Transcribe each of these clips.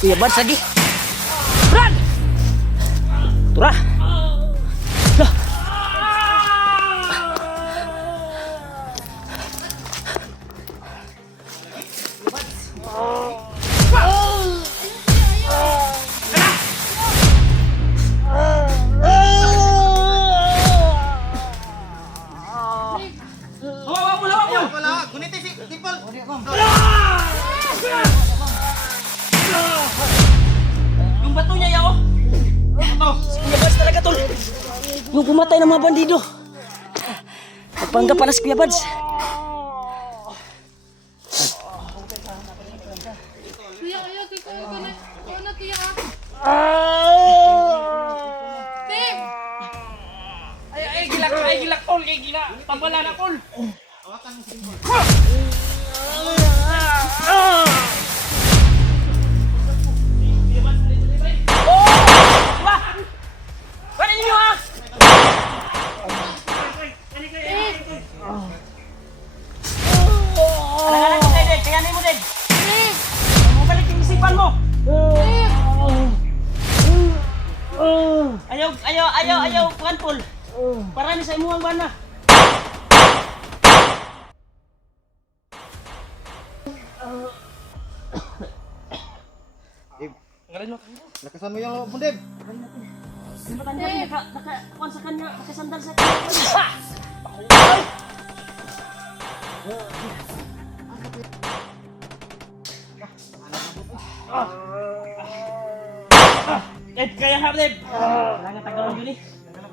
Kuya Bads lagi. Brad! Tura. Lah. Yung bato niya yaw. Kuya Bads talaga tol. Yung pumatay ng mga bandido. Nagpanggap pala si Kuya Bads. Kuya, kuya, kuya, kuya, kuya, kuya, Tim! Ay gilak tol, ay gila. Tambala na tol. Pwede niyo ha? Anak-anak ko Ded, kayanin mo Ded. Tim! Mabalik yung isipan mo. Ayaw, Pul. Para ni sa imuhang bana. Lakasan mo yung loob mo, Deb. Matanda rin, nakakuan sa kanya, nakasandal sa kanya. Deb, kaya ha Deb. Kailangan tagalan yun eh.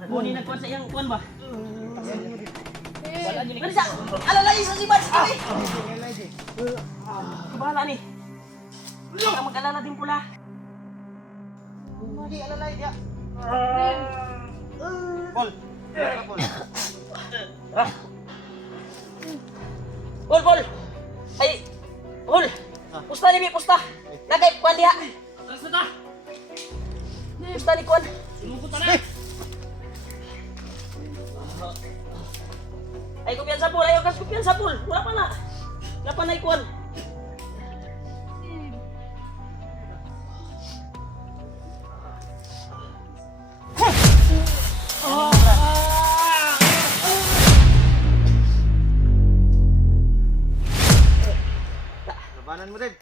Muni nagkuhan sa iyang kuhan ba? Wala yun eh. Kanisa, alalay sa si Bads kami. Bahala ni. Huwag mag-alala din pula. Hindi, alalay dia. Pol. Pol. Pul! Ay! Pul! Pusta ni Mi, pusta! Nagay, kuhan diha! Taras na ta. Pusta ni kuhan! Sumukot na na. Ay, kumpiyansa Pul! Ayaw kas kumpiyansa Pul! Wala pa na! Wala pa na ikuhan! Labanan mo, Deb.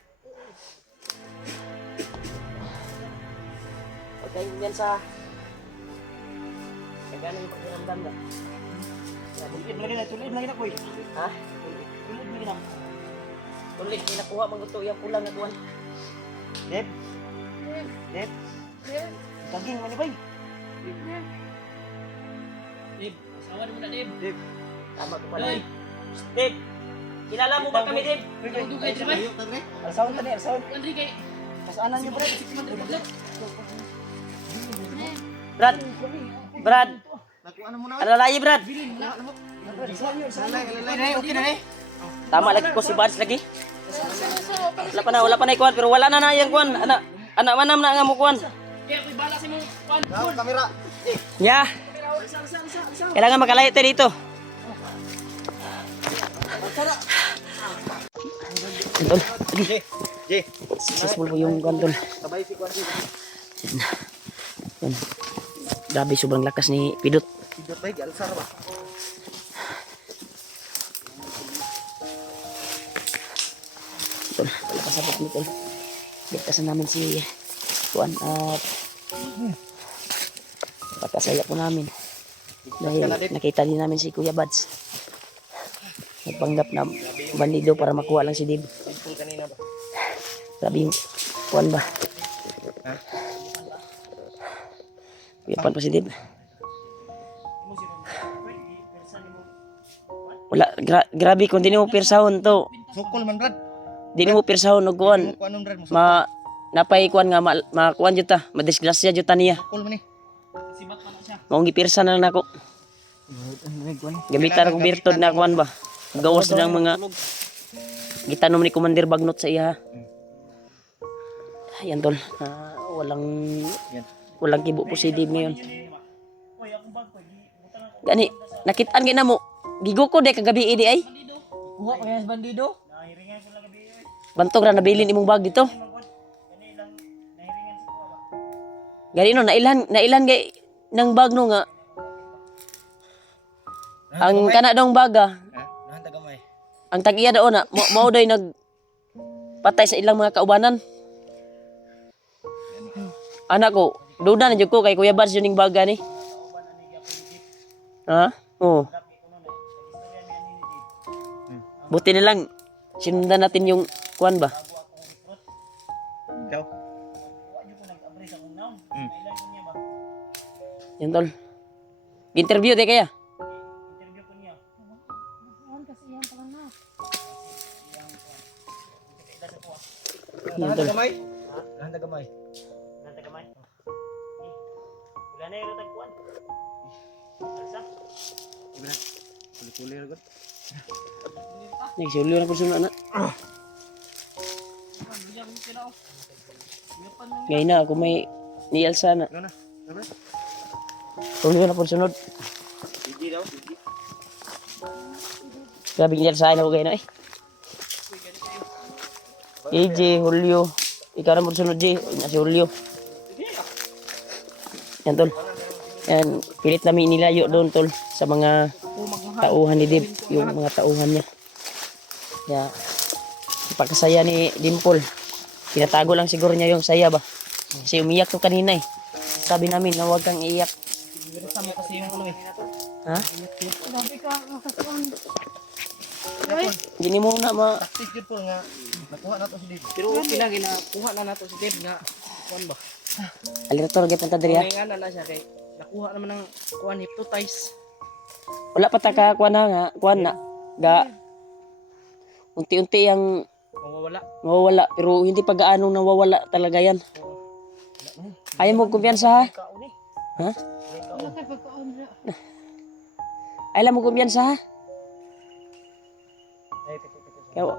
Huwag kayong kumpiyansa. Kagano yung pakiramdam na? Tulid lagi na boy. Ha? Tulid lagi na. Tulik, may nakuha magluto yung pulang na kuhan. Deb, Deb. Daging mo ni bay. Deb, asawa mo na Deb. Deb. Tama ko pala. Ay. Deb! Kilala mo ba kami, Deb? Dugay sa bay. Ayok, tagre. Asawa tani, asawa. Enrique. Kasaanan niyo bre. Brad! Brad! Nakuha mo na. Alalay, Brad! Alalay. Okay na, eh. Tama lagi ko si Bads lagi. Wala pa na ikuan pero wala na yung kuan. Anak manam na nga mo kuan. Kaya ko'y bala sa mo. Daw, kamera. Ya. Kailangan makalayo tayo dito. Tol, lagi. J. Successful po yung kuan tol. Sabay si Kwan. Yan. Grabe sobrang lakas ni Pidot. Pidot bay, alsar ba? Tol, pasabot mo tol. Ligtasan namin si kuan at pagkasaya po namin. Dahil nakita din namin si Kuya Bads. Nagpanggap na bandido para makuha lang si Dib. Simple kanina ba? Grabe yung kuan ba? Ha? Kuya pa si Dib. Wala, grabe kung di mo pirsahon to. Sukol man, Brad. Di mo pirsahon og kuan. Kuha nung, Brad. Napay kuan nga makuan jud ta, madisgrasya jud ta niya. Sukol man, eh. Sibat pa na siya. Maong gipirsa na lang nako. Gamitan ako birtod na kuan ba. Gawas na ng mga gitanom ni Commander Bagnot sa iya. Ayan tol, walang kibo positive ngayon. Gani, nakitaan gina mo. Gigo ko de kagabi idi ay. Kuha ko yan sa bandido. Bantog ra nabilin imong bag dito. Ganino, nailan gay ng bag no nga. Ang kana dong baga, Nahanda gamay. ang tag-iya daw na, mao day nag patay sa ilang mga kaubanan. Anak ko, duda na jud ko kay Kuya Bars yun ning baga ni. Ha? Oo. Buti na lang, sinundan natin yung kuan ba? Ikaw? Yan tol. Interview tayo kaya? Yan Nahanda tol. gamay? Nahanda gamay. Kuli-kuli ra gud. Nagsulyo na ko suna na. Ngayon na ako may ni Elsa na. Ano na? Ano? Sulyo na po sunod. Sige daw, sige. Grabe ni Elsa na ko ngayon na eh. AJ, Julio. Ikaw na po sunod, J. Na si Julio. Yan, tol. Yan, pilit namin inilayo doon, tol. Sa mga tauhan ni Dib. Yung mga tauhan niya. Kaya, ipagkasaya ni Dimple. Pinatago lang siguro niya yung saya ba. Kasi umiyak to kanina eh. Sabi namin na huwag kang iiyak. Sama kasi yung ano eh. Ha? Grabe ka, makasuan. Hindi mo na ma... Taktik jud po nga nakuha nato si Dave. Pero okay lang, ginakuha na nato si Dave nga. Kuan ba? Alirator, gaya punta diri ha. May nga na siya kay nakuha naman ng kuan hypnotize. Wala pa ta ka kuan na nga. Kuan na. Ga... Unti-unti ang Mawawala. nawawala. Pero hindi pa gaanong nawawala talaga yan. Ayaw mo kumpiyansa ha? Kaon eh. Ha? Ano kayo pagkaon na? Ayaw mo kumpiyansa ha? Kaya,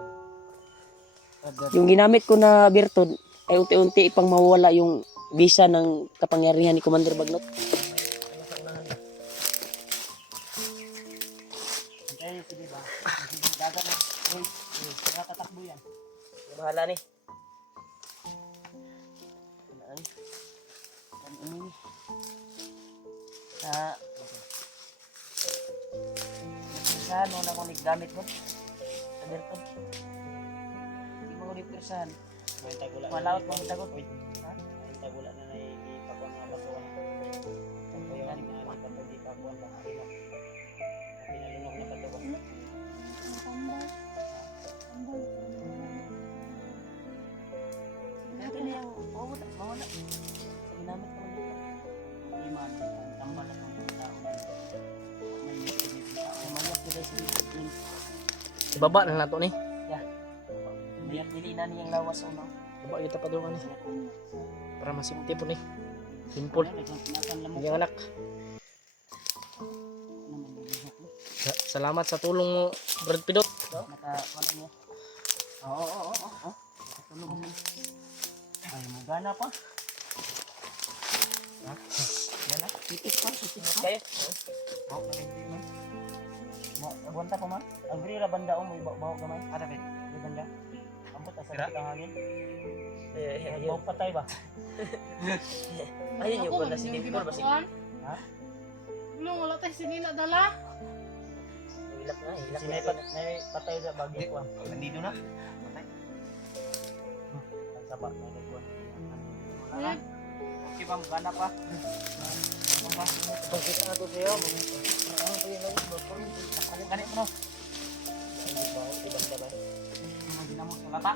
yung ginamit ko na birtud ay unti-unti ipang mawala yung bisa ng kapangyarihan ni Commander Bagnot. Bahala ni. Sa ano na ko gamit mo? Sa birtud. Hindi mo ko dipirsahan. Malawat mo ang tagot. Ha? Tagula na na ipakon nga batuan. Pagpayon nga ipatog ipakon ba. Pinalunok na batuan. Tambal. Tambal. Dati na yung mawala. Sa ginamit ko dito. Hindi man kung tambal at ang tao na may Mayak sila sa birtud. ibaba na nato ni. Mayak dili na niyang lawas o no. Ibaba kita pa doon ni. Para masimti po ni. Simple. Yung anak. Salamat sa tulong mo, Brad Pidot. Naka-ano niya. Oo. Tulog mo. Ay, magana pa. Ha? Yan na. Titis pa. Kaya? Oo, hindi man. Aguanta pa man? Ang beri ra banda may baho gamay. Ada ba? Di banda. Ambot asa kita hangin. Ayaw patay ba? Ayun yung pala si Dimple ba si? Ha? Belum, wala tayo sinina dala. Hilak na, hilak. May patay sa bagay ko. Nandito na. Saba na nagkuhan. Ay, Okay ba, magana pa? Pagkita na to sa'yo. Ano pa yun? Ganit mo no? Hindi ba? Ibang dabay. Hindi na mo sa lata.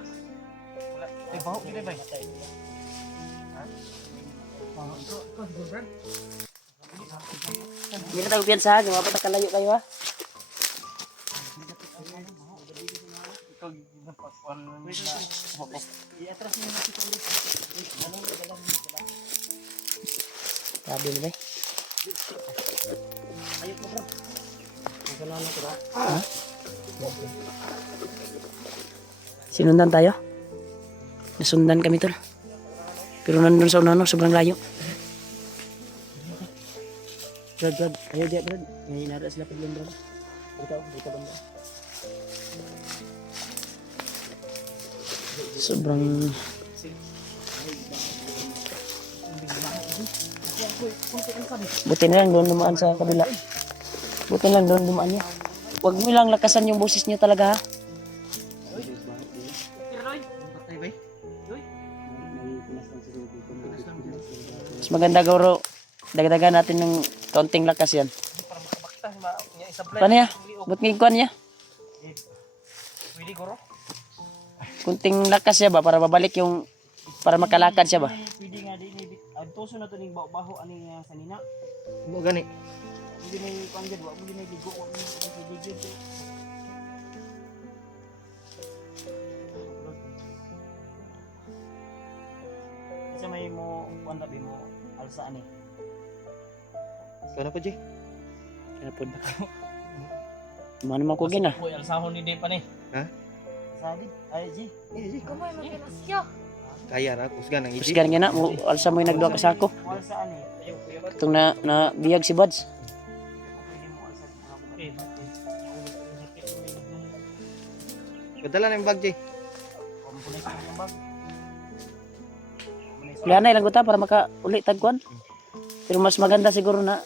Ay baho gid ba? Hindi na tayo piyansa. Gumapa ta kalayo kayo ha. Sabi ni ba? Ha? Sinundan tayo? Nasundan kami tol. Pero nandun sa unahan, sobrang layo. Brad. Ayaw diya, Brad. Ngayon nara sila paglang, Brad. Dito banda. Sobrang... Buti na lang doon dumaan sa kabila. Buti na lang doon dumaan niya. Huwag mo lang lakasan yung boses niyo talaga ha. Patay bay. Mas maganda guro. Dagdagan natin ng kaunting lakas yan. Para makabakta niya isablay. Paano ya? Ba't ngayon kuhan niya? Pwede guro. Kunting lakas siya ba para babalik yung para makalakad siya ba? Pwede nga di ni tuso na to ning baho ani sa nina. Mo gani. Hindi may panggad, wa mo di may ligo, wa mo di ligo. Kasi may mo wanda bi mo alsa ani. Kana pa Jay? Kaya po ba? Mano man ko gina. Uy, alsahon ni Dave pa ni. Ha? Sabi, ay G. Jay. Kamay makinasya. Kaya ra kusgan ang Kusgan nga na mo alsa mo yung nagduha ka sako. Alsa ani. Itong na biyag si Buds. Pwede mo alsa. Padala na yung bag Jay. Kompulis ko yung bag. Lianay lang ko ta para maka-uli tagkuan. Pero mas maganda siguro na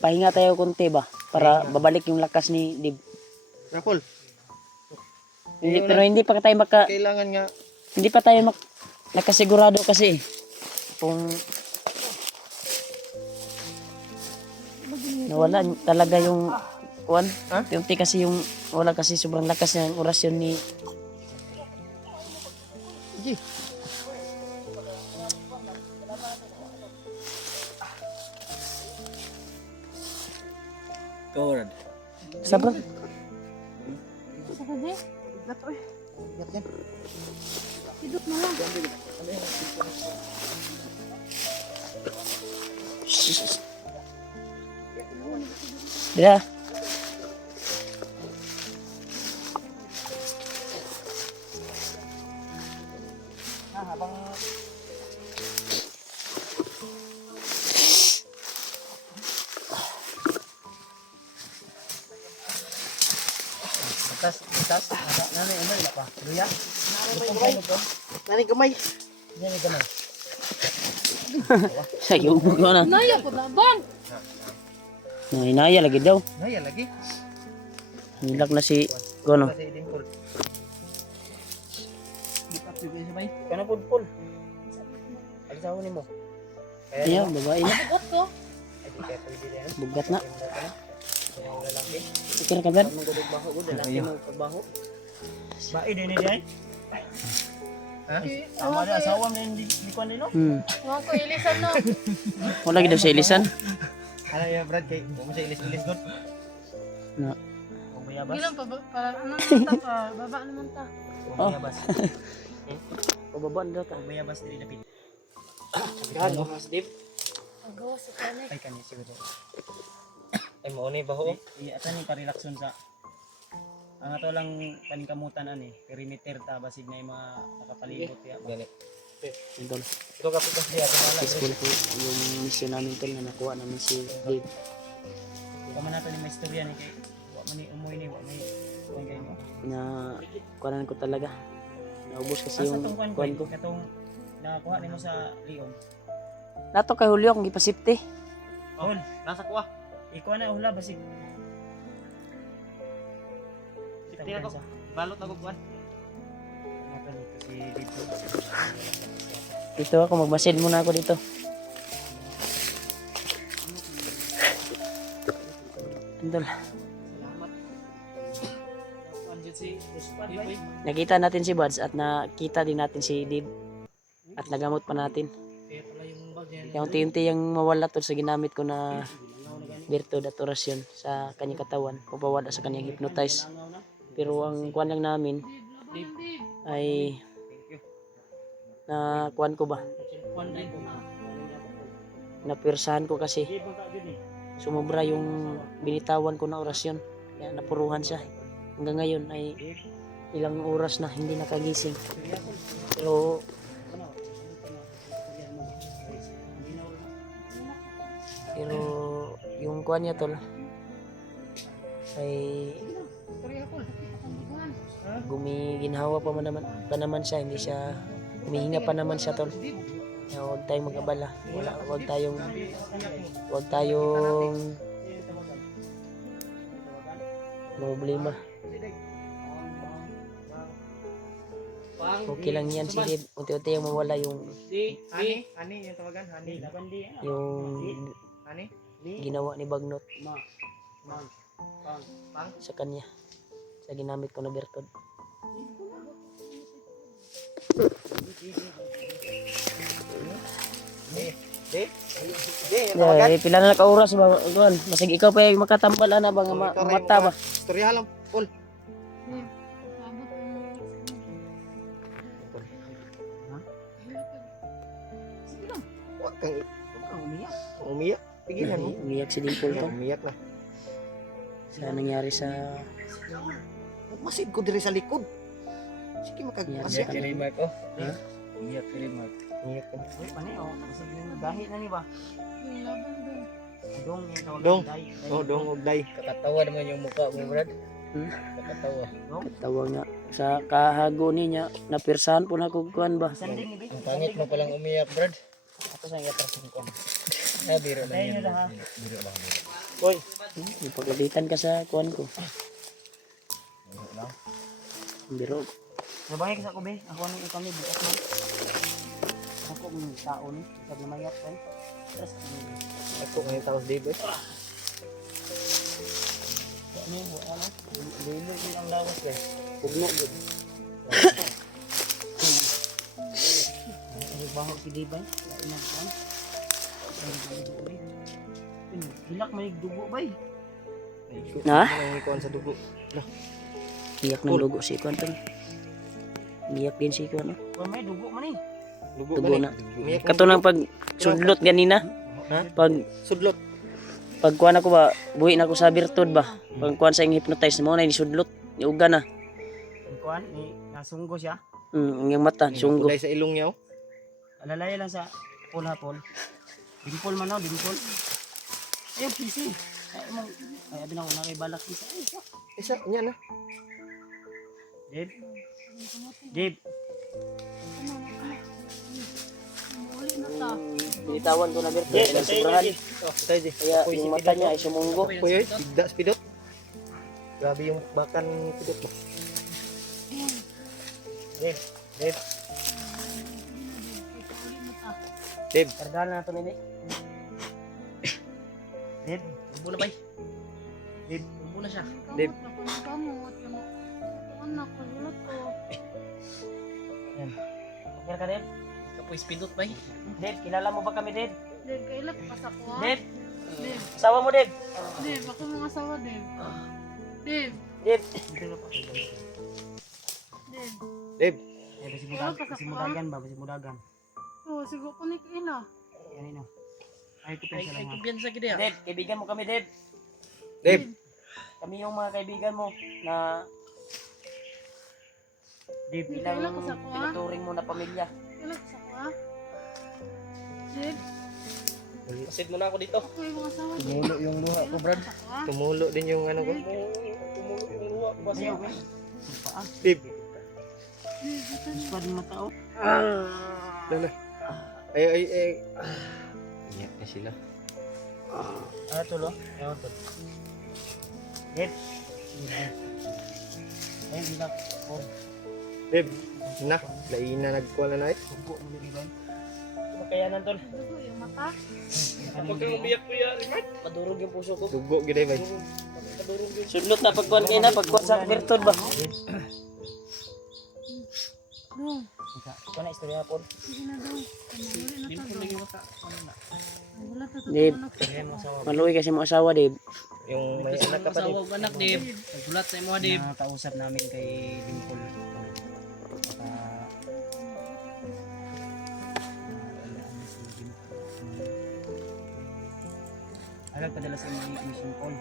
pahinga tayo konti ba para babalik yung lakas ni Dib. Rapol, Pero hindi pa tayo kailangan nga hindi pa tayo nakasigurado kasi kung nawala talaga yung kuan. Ha? Unti kasi yung wala kasi sobrang lakas ng orasyon ni Jay. Kawad. Sabra. Sabi, Gat oy. Gat yan. hidot na lang. Dira. Habang tas nanay ano ila pa luya nanay gamay nanay gamay Sa giubog ko na. Naya ko laban. Hinaya lagi daw. Naya lagi. Hilak na si Gono. Kasi dimpol. Ipat si bay kana pudpol alsahon nimo Ayan, babae na. Bugot ko. ay di kay pwede din Bugat na. yung lalaki Okay na ka, Ben? magudog baho gud lalaki mo pagbaho bae din ni day Ha? tama na asawa mo hindi kuan din no Huwag ko ilisan na. Wala gid daw sa ilisan. Ano ya Brad kay mo sa ilis-ilis gud. Na. o bayabas Gilang pa, para ano naman ta pa, baba naman ta. o bayabas Pababaan daw ta. o bayabas dili lapit Gano mas deep Agawa sa kanay. ay kani siguro Ay mo ni baho. ata ni pa-relaxon sa ang ato lang kaning kamutan ani perimeter ta basig na yung mga nakapalibot ya Gani. Idol. Ito ka pitas diya tumala. Peaceful po yung mission namin tol na nakuha namin si Dave. kamo nato ni istorya ni kay wa man ni umuy ni wa may kuan kay mo Na kuhanan ko talaga. Naubos kasi asa yung tong kuan kuhan ko ko. katong nakakuha nimo sa liom Nato kay Julio kung gipasipte. hol Nasa kuha. ikuha na hula basig Tingnan ko. Balot ako kuan. kasi dito Dito ako magmasid muna ako dito. Idol. salamat anjut si Ruspan bay Nakita natin si Buds at nakita din natin si Dave. At nagamot pa natin. kaya pala yung bag yan Yung unti-unti yung mawala to sa ginamit ko na virtud at orasyon sa kanyang katawan. Pagpawala sa kanyang hypnotize. Pero ang kuan lang namin ay na kuan ko ba? kuan rin Napirsahan ko kasi di ba ka gud ni sumobra yung binitawan ko na orasyon. Kaya napuruhan siya. Hanggang ngayon ay ilang oras na hindi nakagising. Pero pero yung kuan niya tol ay gumiginhawa pa naman siya, hindi siya humihinga pa naman siya tol. Kaya huwag tayong mag-abala. Huwag tayong problema. Okay lang yan si Dave. Unti-unti yung mawala yung Hani yung tawagan, hani. Hani? ginawa ni Bagnot sa kanya. Sa ginamit ko na bertod. Yeah, pila na ka oras ba? Kuan, masig ikaw pa yung makatambal ana ba nga mata ba? Istorya lang, Paul. Dave, abot mo. Sige lang. Huwag kang umiyak. Pigilan mo. Umiyak si Dimple to. Umiyak na. Sa nangyari sa Masid ko diri sa likod. Sige nangyari makag-umiyak. sa kanila. Mark, oh. Ha? Umiyak ka rin, Mark. Umiyak ka. Gahi na ni ba? Yung laban doon. Dong. Oh, dong og day. Kakatawa naman yung mukha mo, Brad. Hmm? Kakatawa. Tawa nga sa kahago niya napirsahan po na kog kuan ba? Ang pangit mo palang umiyak, Brad. Ako sa yatrasin ko. Biro lang yan. Biro lang. Hoy, Ipagalitan ka sa kuan ko. Biro lang. Biro. Nabahay ka sa kubi, ako nang kami bukas man. Ako ng tao ni, sa lumayat kan. Terus ako ngayon taos Dave. Ano mo ano? Lilo din ang lawas eh. Pugno gud. ay baho si Dibay, inag kan. Hilak may dugo bay. Ha? Ang ikuan sa dugo. Iyak ng dugo si kuan tol. Iyak din si kuan. Kung may dugo man eh. Dugo Dugo gani. na. Umiyak Kato nang pag sudlot ganina. Ha? Pag Sudlot. kuan ako ba, buhi na ako sa birtud ba. Pag kuan sa ing hypnotize mo na ni sudlot, iuga na. Ang kuan ni nasunggo siya. Yung mata, sunggo. Kulay sa ilong niya. Oh. Alalay lang sa Paul hapon. Dimpol man no, dimpol. Ayun PC. Ay abi na ko na kay balak PC. Isa niya na. Dib. Dib. Muli na ta. Binitawan ko na birtud, kailang sobrahan. Tay di. Kaya yung mata niya ay sumunggo. Kuya, tigda sa pidot. Grabe yung bakan ni pidot ba? Dib. Dib. Dave, Kardahan na ito nini. Dib. Ubo na, bay. Dib. Ubo na siya. Dave. Kamot. Anak ko, hulot ko. Okay ka Dib? Kapoy spindot, bay. Dib, kilala mo ba kami Dib? Dave, kailan pa sa kuha? Dib. Dave, Asawa mo Dib. Dave, ako mga asawa, Dave. Dave, Dib. Dave. Dave. Eh, basi mudagan ba? Basi mudagan. Oh, sigo ko ni Kaila. Yan ino. Ay, ko Ay, sila ay, mga. kumpiyansa ka diya. Dib, kaibigan mo kami Dib. Dave. Kami yung mga kaibigan mo na Dib, ilang Kailan ko sa kuha? tinuturing mo na pamilya. Kailan pa sa kuha? Dave, Pasid mo na ako dito. ako yung mga asawa, Dave. Tumulo yung luha ko, Brad. Sa kuha? Tumulo din yung ano ko. Tumulo yung luha ko. Kasi okay. Paa. Dave. Dave, ito na. Squad ng matao. Lala. Ay. Iyak na sila. Ano tulo? Ewan to. Dib. Ayun, hindi na. Dave. Na, lain na nagkuha na na eh. Subo mo dito ba? Makayanan, tol. Dugo yung mata. Kapag kang umiyak ko yan, Rimard. Madurog yung puso ko. Dugo gid ay bay. Kadurog yun. Sudlot na pagkuan kayo na, pagkuan sa birtud ba? Dong, Ito na istorya hapon. sige na dong. Muli na ta, dong. Wala ta, Dave. anak ko. Maluwi kasi mga asawa, Dave. Yung may anak ka pa Asawa Dave. ko anak, Dave. Nagbulat sa imo, Dave. Nakausap namin kay Dimple. Alam padala sa mga mission call.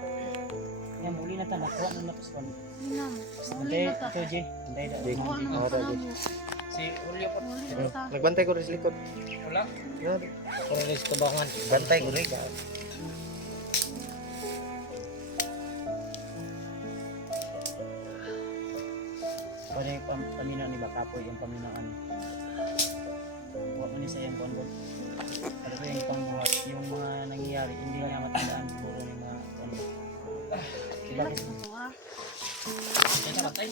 Yan, muli na ta. Nakuha na napaswan. Hinam. Muli Hintay, na ta. ito J. Hintay da. Dave. Kuha na Ara, mga Dave. mo. Si Julio pa. Muli na ta. Nagbantay ko rin sa likod. Wala. Yan. Kung rin sa tabangan. Bantay ko rin. Pwede paminaw ni Bakapoy yung paminaan. Huwag mo ni sa iyang konbon. Ano ba yung pangbuhat? Yung mga nangyayari, hindi niya matandaan siguro yung mga konbon. Bakit? Kaya namatay.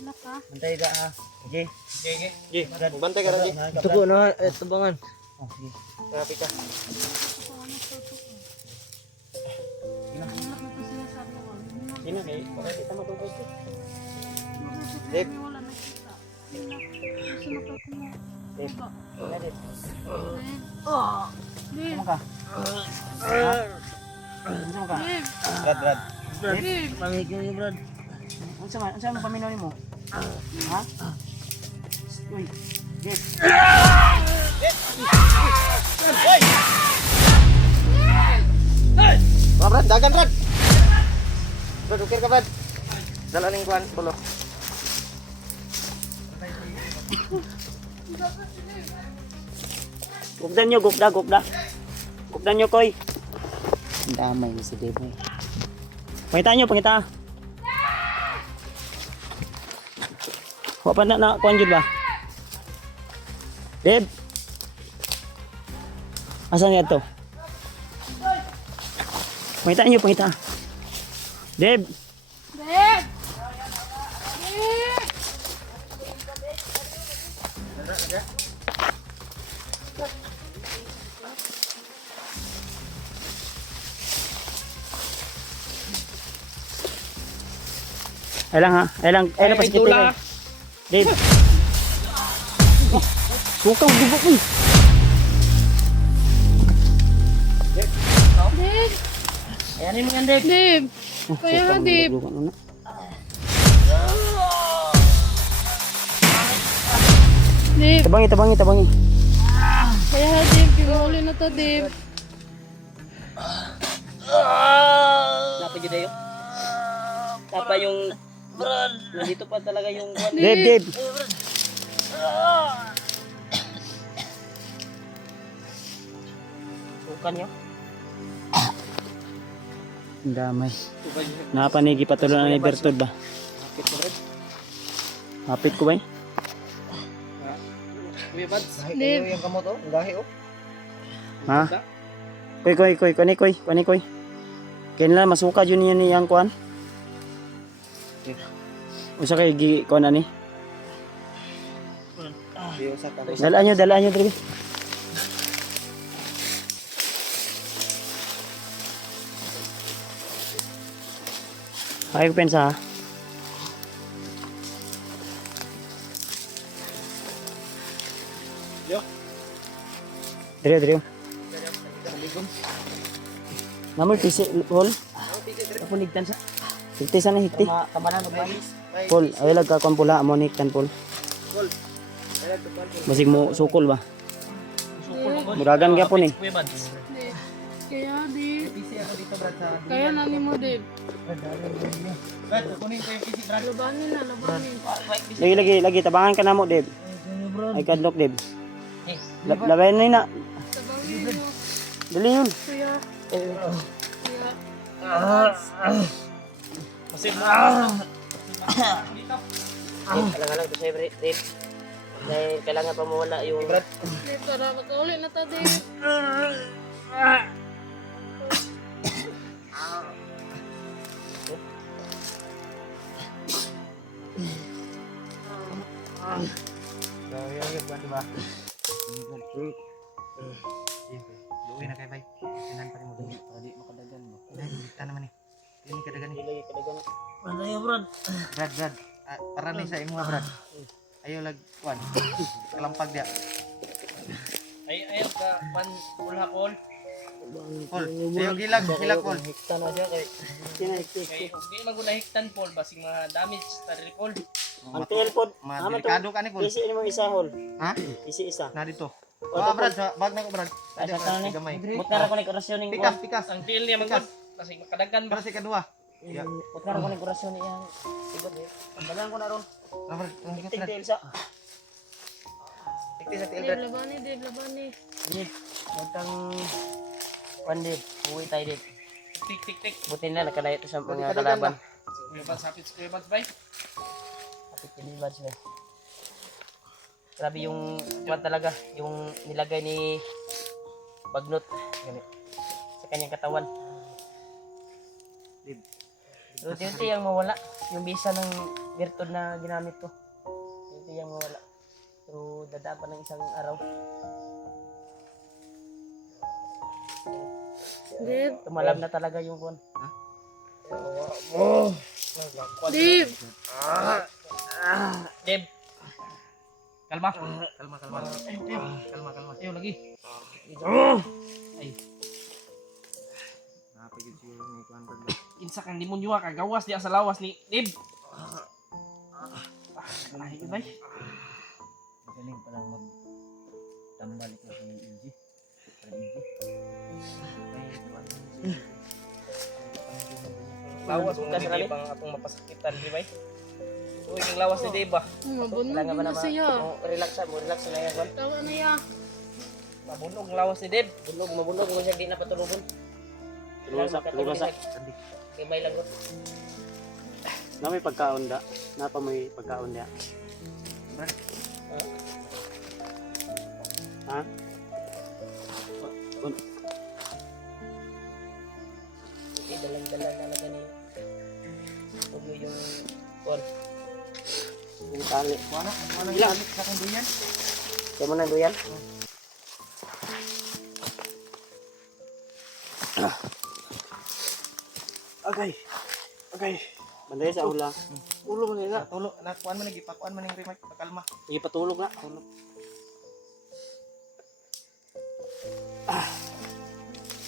Enak ka? Bantay ka ha. Okay. Okay. Sige, magbantay ka rin. Ito po na. Tubangan. Oh, sige. Therapy ka. Enak na to sinasabi ko. Sino kay? Baka di ka matubos. Dave. Wala na kita. Sunod ako mo. Dave. Wala din. Dave. Ano ka? Ano ka? Dave. Brad. Dave. Pangigil ni Brad. Ano sa paminon mo? Ha? Uy. Dave. Mga Brad, dagan Brad. Brad, okay ka Brad. Dala ning kuan, tulo. Gugdan nyo, gugda. Gugdan nyo, koy. Ang damay ni si Dave. Pangita nyo, pangita. Wapa na kuhan dyan ba? Dave. Asan yan to? Pangita nyo, pangita. Dave. Dave. Dave. Ay lang ha. Ay lang pasikitin. Dave. Bukaw, dubok mo. Dave. Ayan mo yan, Dave. Dave. Kaya nga, Dave. Dave. Tabangi. Kaya nga, Dave. Pinuli na to, Dave. Napa dyan tayo? Tapa yung... Nandito pa talaga yung... Dave. Dave. Sukan nyo. Ang damay. Napanigi patuloy ni Bertod ba? Hapit ko ba? Kuya Bads. Dave. Yung kamot oh, ang gahi oh. Ha? Koy. Kaya nila masuka dyan yan niyang kuhan. Usa kay gi kuhan ani. Di usa ka. Dalaan nyo dali. Ay ko pensa ha. Drio. Namoy pisi hol. Ako ligtan sa. Higti sa na higti. Kamalan mo balis. Pol, ay lag ka kon pula amo ni kan pol. Basig mo sukol ba? Muragan gyapon eh. Kuya Bads. Dave. Kaya, Dave. Busy ako dito, Brad, sa... Kaya nani mo, Dave. Brad, kunin ko yung PC, Brad. Labanin na, labanin. Lagi tabangan ka na mo, Deb. Ay kadlok, Deb. Labayan na na. Tabangin mo. Dali yun. Kuya. Kuya. Masin mo. Kailangan ko sa'yo, Deb. Dahil kailangan pa mawala yung... Brad, Dave, tara, makauli na ta, Dave. Gawin ba diba? Luwi na kay bay. Tinan pa rin mo dali. Para di makadagan mo. Kita naman eh. Ini kadagan eh. Lagi kadagan. Ano yun, Brad? Brad. Para ni sa imo, Brad. Ayaw lag, kuan. Kalampag dia. Ayaw ka, pan, ulhakol. Pol, ayaw gilag, Pol. Hikta na siya kay. Kay di man gud nahiktan Paul basig mga damage sa Paul. Ang TL pod. Madelikado ka ni, Pol. Isi mo isa hol. Ha? Isi isa. Na dito. Oh, Brad, sa bag na ko, Brad. Ay, sa taon ni. Gamay. Butara ko ni korasyon ning. Pikas. Ang tiil niya man gud basig makadagan ba. Para si kadua. Ya. Butara ko ni korasyon niyang. Sigot. Dalan ko na ron. Na, Brad. Tig TL sa. Hikti sa tiil Dave, Brad. labani, Dave, labani. Dib. Butang pandit. Uwi tayo dib. Tik. Buti na nakalayo to sa mga Kadagan kalaban. Kuya Bads sapit sa Kuya Bads bay. Early birds ba? Grabe yung kwan talaga, yung nilagay ni Bagnot ganit sa kanyang katawan. Unti-unti yung mawala yung bisa ng virtud na ginamit ko. Unti yung mawala. Pero dadaan pa ng isang araw. Dib. Tumalab na talaga yung kwan. Dib. Deb. Kalma. Kalma. Kalma. Ayaw lagi. Napagid siguro ni kuan Brad. Insa kang demonyo ka gawas diya sa lawas ni Deb. Ay, bay. Galing pa lang magtambal ito si Inji. Lawas mo kasi Deb ang atong mapasakitan, di bay. Uy, yung lawas ni Deb ba? Mabunog Kailangan ba na naman siya. relax na yan kwan. Tawa na ya. Mabunog ang lawas ni Deb. Mabunog mo siya di na patulugon. Tulugasak. Gimay lang ko. Na may pagkaon da. Napa may pagkaon da. Ha? Okay, dalang-dalang talaga niya. Huwag mo yung kwan. Yung tali. Kuana ilang sa kang duyan. Kaya mo nang duyan? Okay. Banday sa ula. Ulo man nila. Tulo na kuan man gipakuan man ning remote pakalma. Sige patulog na. Tulog.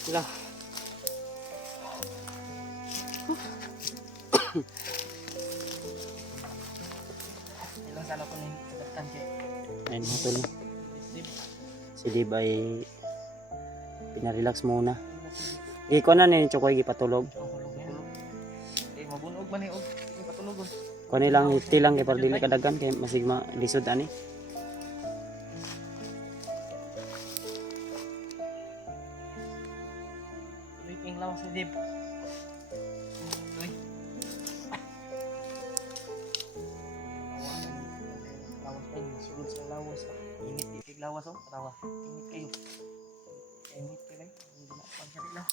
Sila. Ilang sana ko ni datan kay. Ayun matulog. Si Dib ay pinarelax muna. Di ko na ni Chokoy gipatulog. Mabunog man ni og patulogon. Kuno lang hiti lang kay para dili kadagan kay masigma lisod ani. Uy, yung lawas ni Deb. Uy. Lawas kayo, sulod sa lawas. Init ikig lawas oh, tawa. Init kayo. Init kayo. Hindi na pagkari lang.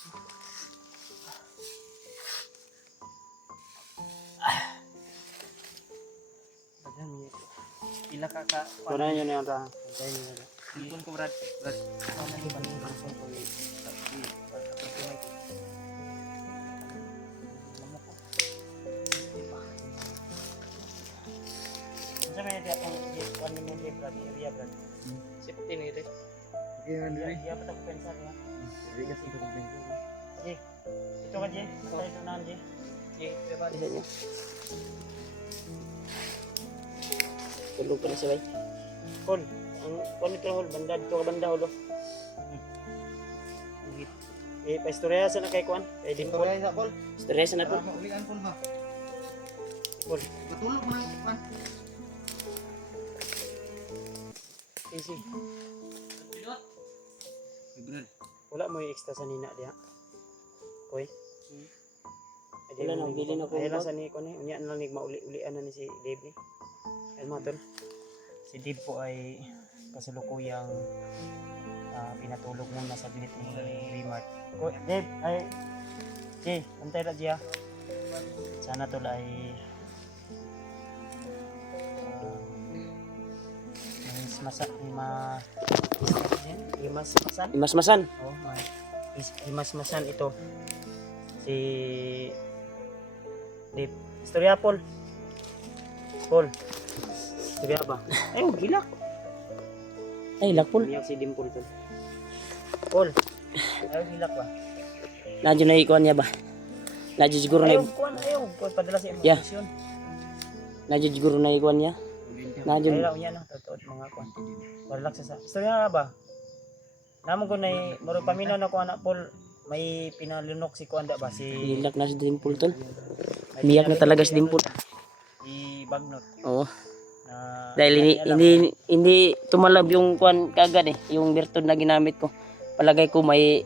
Pila ka Kuno yun yung ta. Antayin niyo na. Ipon ko Brad. Ano ni ban ko ko Sa may dia pang kuan ni Dib Brad, area Brad. Safety ni Deb. Iya pa ta pensar ya. Ji. Ito ka Ji. Tayo sa nan Ji. Sige, diba? Isa niya. Tulog pa na siya bay. Hol. Ang kuan ito hol banda dito ka banda hol. Paistorya sa na kay kuan. Kay Dimpol. Tuloy sa kol. Stress na po. Ulian pun ba. Hol. Patulog man ang kuan. Easy. Brad. Wala mo yung extra sa nina diha. Koy. Wala nang bili na ko. Ayun lang sa ni ko ni. Unya na lang ni mauli-ulian na ni si Dave ni. Ayun mga tol. Si Dave po ay kasalukuyang pinatulog muna sa glit ni Remart. Dave, ay Jay, antay ra Jay. Sana tol ay Imas-masan. Oh, himas-masan ito. Si Dave. Istorya Paul. Paul. Istorya ba? Ay, gilak. Ay, lakpol. Umiyak si Dimple tol. Paul. Ay, gilak ba? Nadyo na ikuan niya ba? Nadyo siguro na Ayaw, kuwan, ayaw. Kuwan, padala sa Yeah. emosyon. Nadyo siguro na ikuan niya. Nadyo. Ayaw niya na. Totoo mga kuwan. Relax sa. Istorya ba? Namo ko na moro paminaw na ko anak Paul. May pinalunok si kuan da ba si Ilak na si Dimple tol. Umiyak na talaga si Dimple. Bagnot Oo. na Dahil hindi tumalab yung kuan kagad eh, yung virtud na ginamit ko. Palagay ko may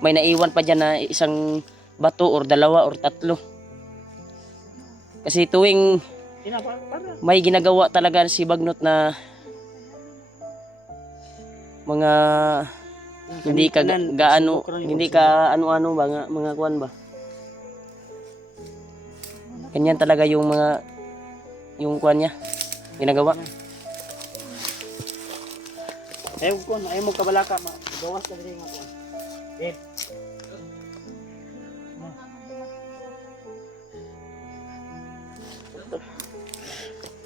naiwan pa diyan na isang bato or dalawa or tatlo. Kasi tuwing may ginagawa talaga si Bagnot na mga hindi ka gaano, hindi ka ano-ano ba, mga kuan ba. Ganyan talaga yung mga, yung kuan niya, ginagawa. Ayaw ko, ayaw mo kabalaka, gawas ka rin nga ko. Babe.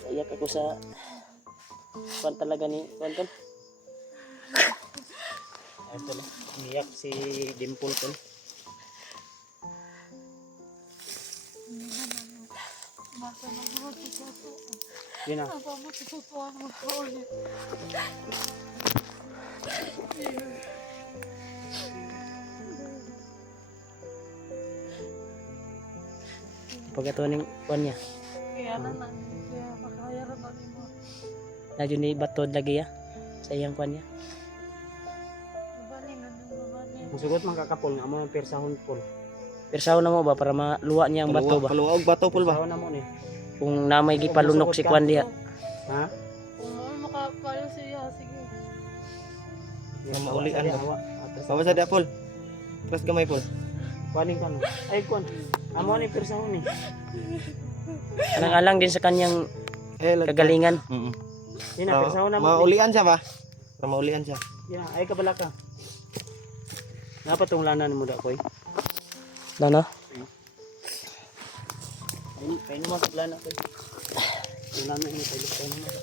Iyak ako sa kuan talaga ni kuan kan. Ito lang, umiyak si Dimple ko. Basta magmatututo. Yun na. Ako matututuan magkaulit. Pagkatuan ng kuan niya. Kaya na na. Kaya makayaran na mo. Nadyo ni batod lagi ya sa iyang kuan niya. Ibali na ng babani. Masugot man kakapol nga mo ang persahon pol. Persaw na mo ba para maluwa niya ang bato ba? Paluwag bato pol ba? Persahon na mo ni. Kung namay gipalunok si kuan diha. Ha? Kung mo makapalo siya, sige. Nga maulian Sa ka. diha, Bawa sa dia pol. Plus gamay pol. Kuaning kan. Ay kuan. Amo ni persahon ni. Alang-alang din sa kanyang kagalingan. Yun na persahon na mo. Maulian siya ba? Para maulian siya. Yun na, ay kabalaka. Napa tong lanan mo da koy? Dana? Ay naman sa lana koy. Yung lanan ni tayo tayo naman.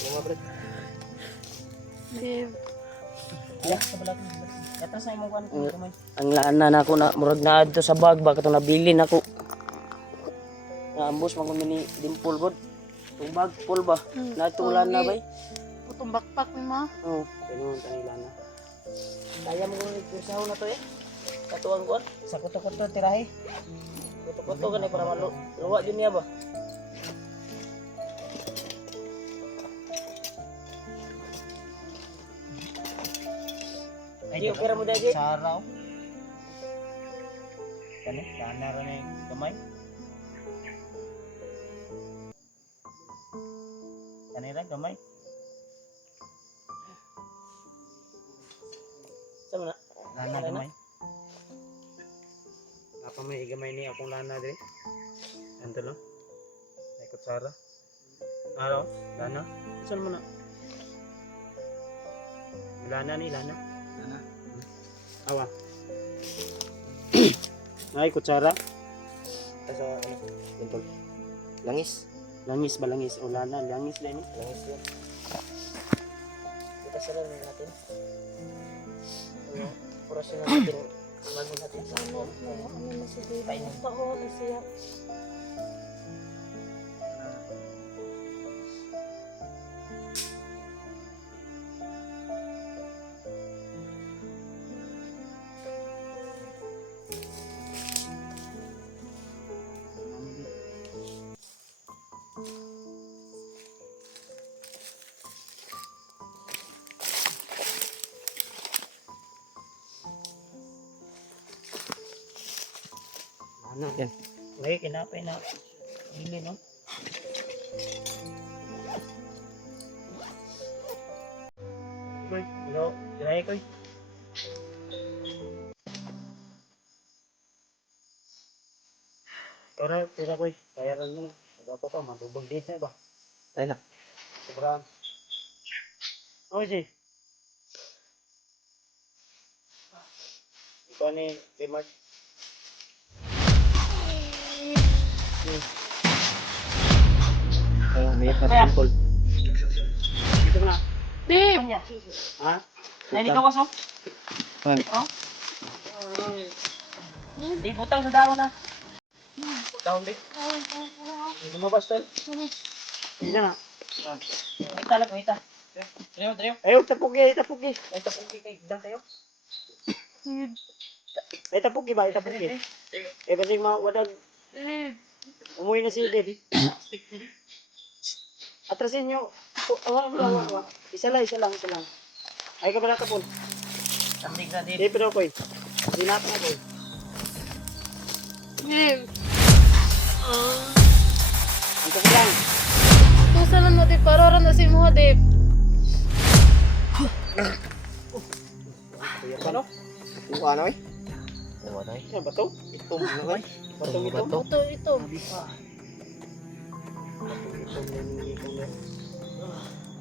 Mga brad. Babe. Ya, kabalaka. Kata sa imong kuan ko kamay. Ang laanan ako na murag na adto sa bag ba katong nabili nako. Na ambos man ko ni Dimple bod. Yung bag full ba? Natulan na ba? Putong backpack ni ma. Oh, Pinuon tani lana. kaya mo ni persaw na to eh. Katuang kuan. Sa kuto-kuto tirahe. Kuto-kuto gani para maluwa din niya ba? Ay, okay ra mo dagi. Saraw. Kani, lana ra ni gamay. Kanira gamay. Sama na. Lana gamay. Apa may gamay ni akong lana diri? Anto lo. Ay kutsara. Aro, lana. Saan mo na? Lana ni lana. Lana. Awa. Ay kutsara. Sa ano? Dimple. Langis. Langis ba langis o lana? Langis na ni. Langis yan. Kita sila natin. Ano, orasyon natin. Bago natin sa Ano na si babe. Tako na siya. Lana. Yan. May kinapay na. Ili no. Koy, hello. Diray koy. Tara, tira koy. Bayaran mo. Dapat pa matubag dito ba? Tayo na. Sobrang. Oy, si. Ikaw ni Timad. May Dimple. Dito na. Babe! Ha? Nalikawas mo? Di butang sa daon na. Daon di. Lumabas tayo. Dito na. Ay talag, ay ta. Triyo, triyo. Ayaw, tapugi, tapugi. Ay tapos kay dang tayo. Babe. Ay, tapugi ba? Ay, tapugi. Eh, kasi wadag, Babe. umuwi na si Dave. Atrasin nyo. Awa. Isa lang. Ay, ka ba na tapon? Tandig na di. Hindi, pero koy. Sinap na koy. Babe. Ito ko lang. Tusalan mo, Dib. Paroran na si mo, Dib. Ano? Ito ano eh? Wala eh. Yan, bato? Ito, ano eh? Bato ito. Ito.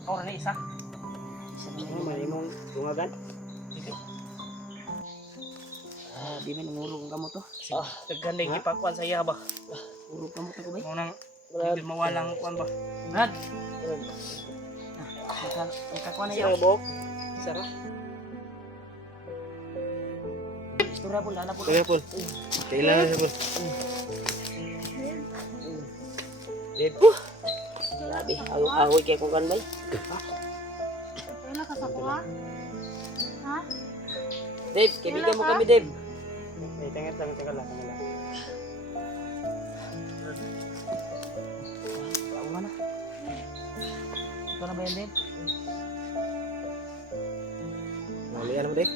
Ora na isa. Ano, mali mong tungagan? Di man nangulog ang gamot to. Daghan na gipakuan sa iya ba. Urog gamot ako ba? Mo nang hindi mawalang kuan ba. Brad. Nakakuha na Sira yun. buhok? Sira? Istura po, lala po. Kaya po. Kailangan siya po. Dib. Grabe, ahoy kay kong kanbay. Wala ka sa kuha? Ha? Dave, kaibigan mo kami, Dave. Eh, tengah lang. Pauha na. Ito na ba yan, Dave? Malian mo, Dib.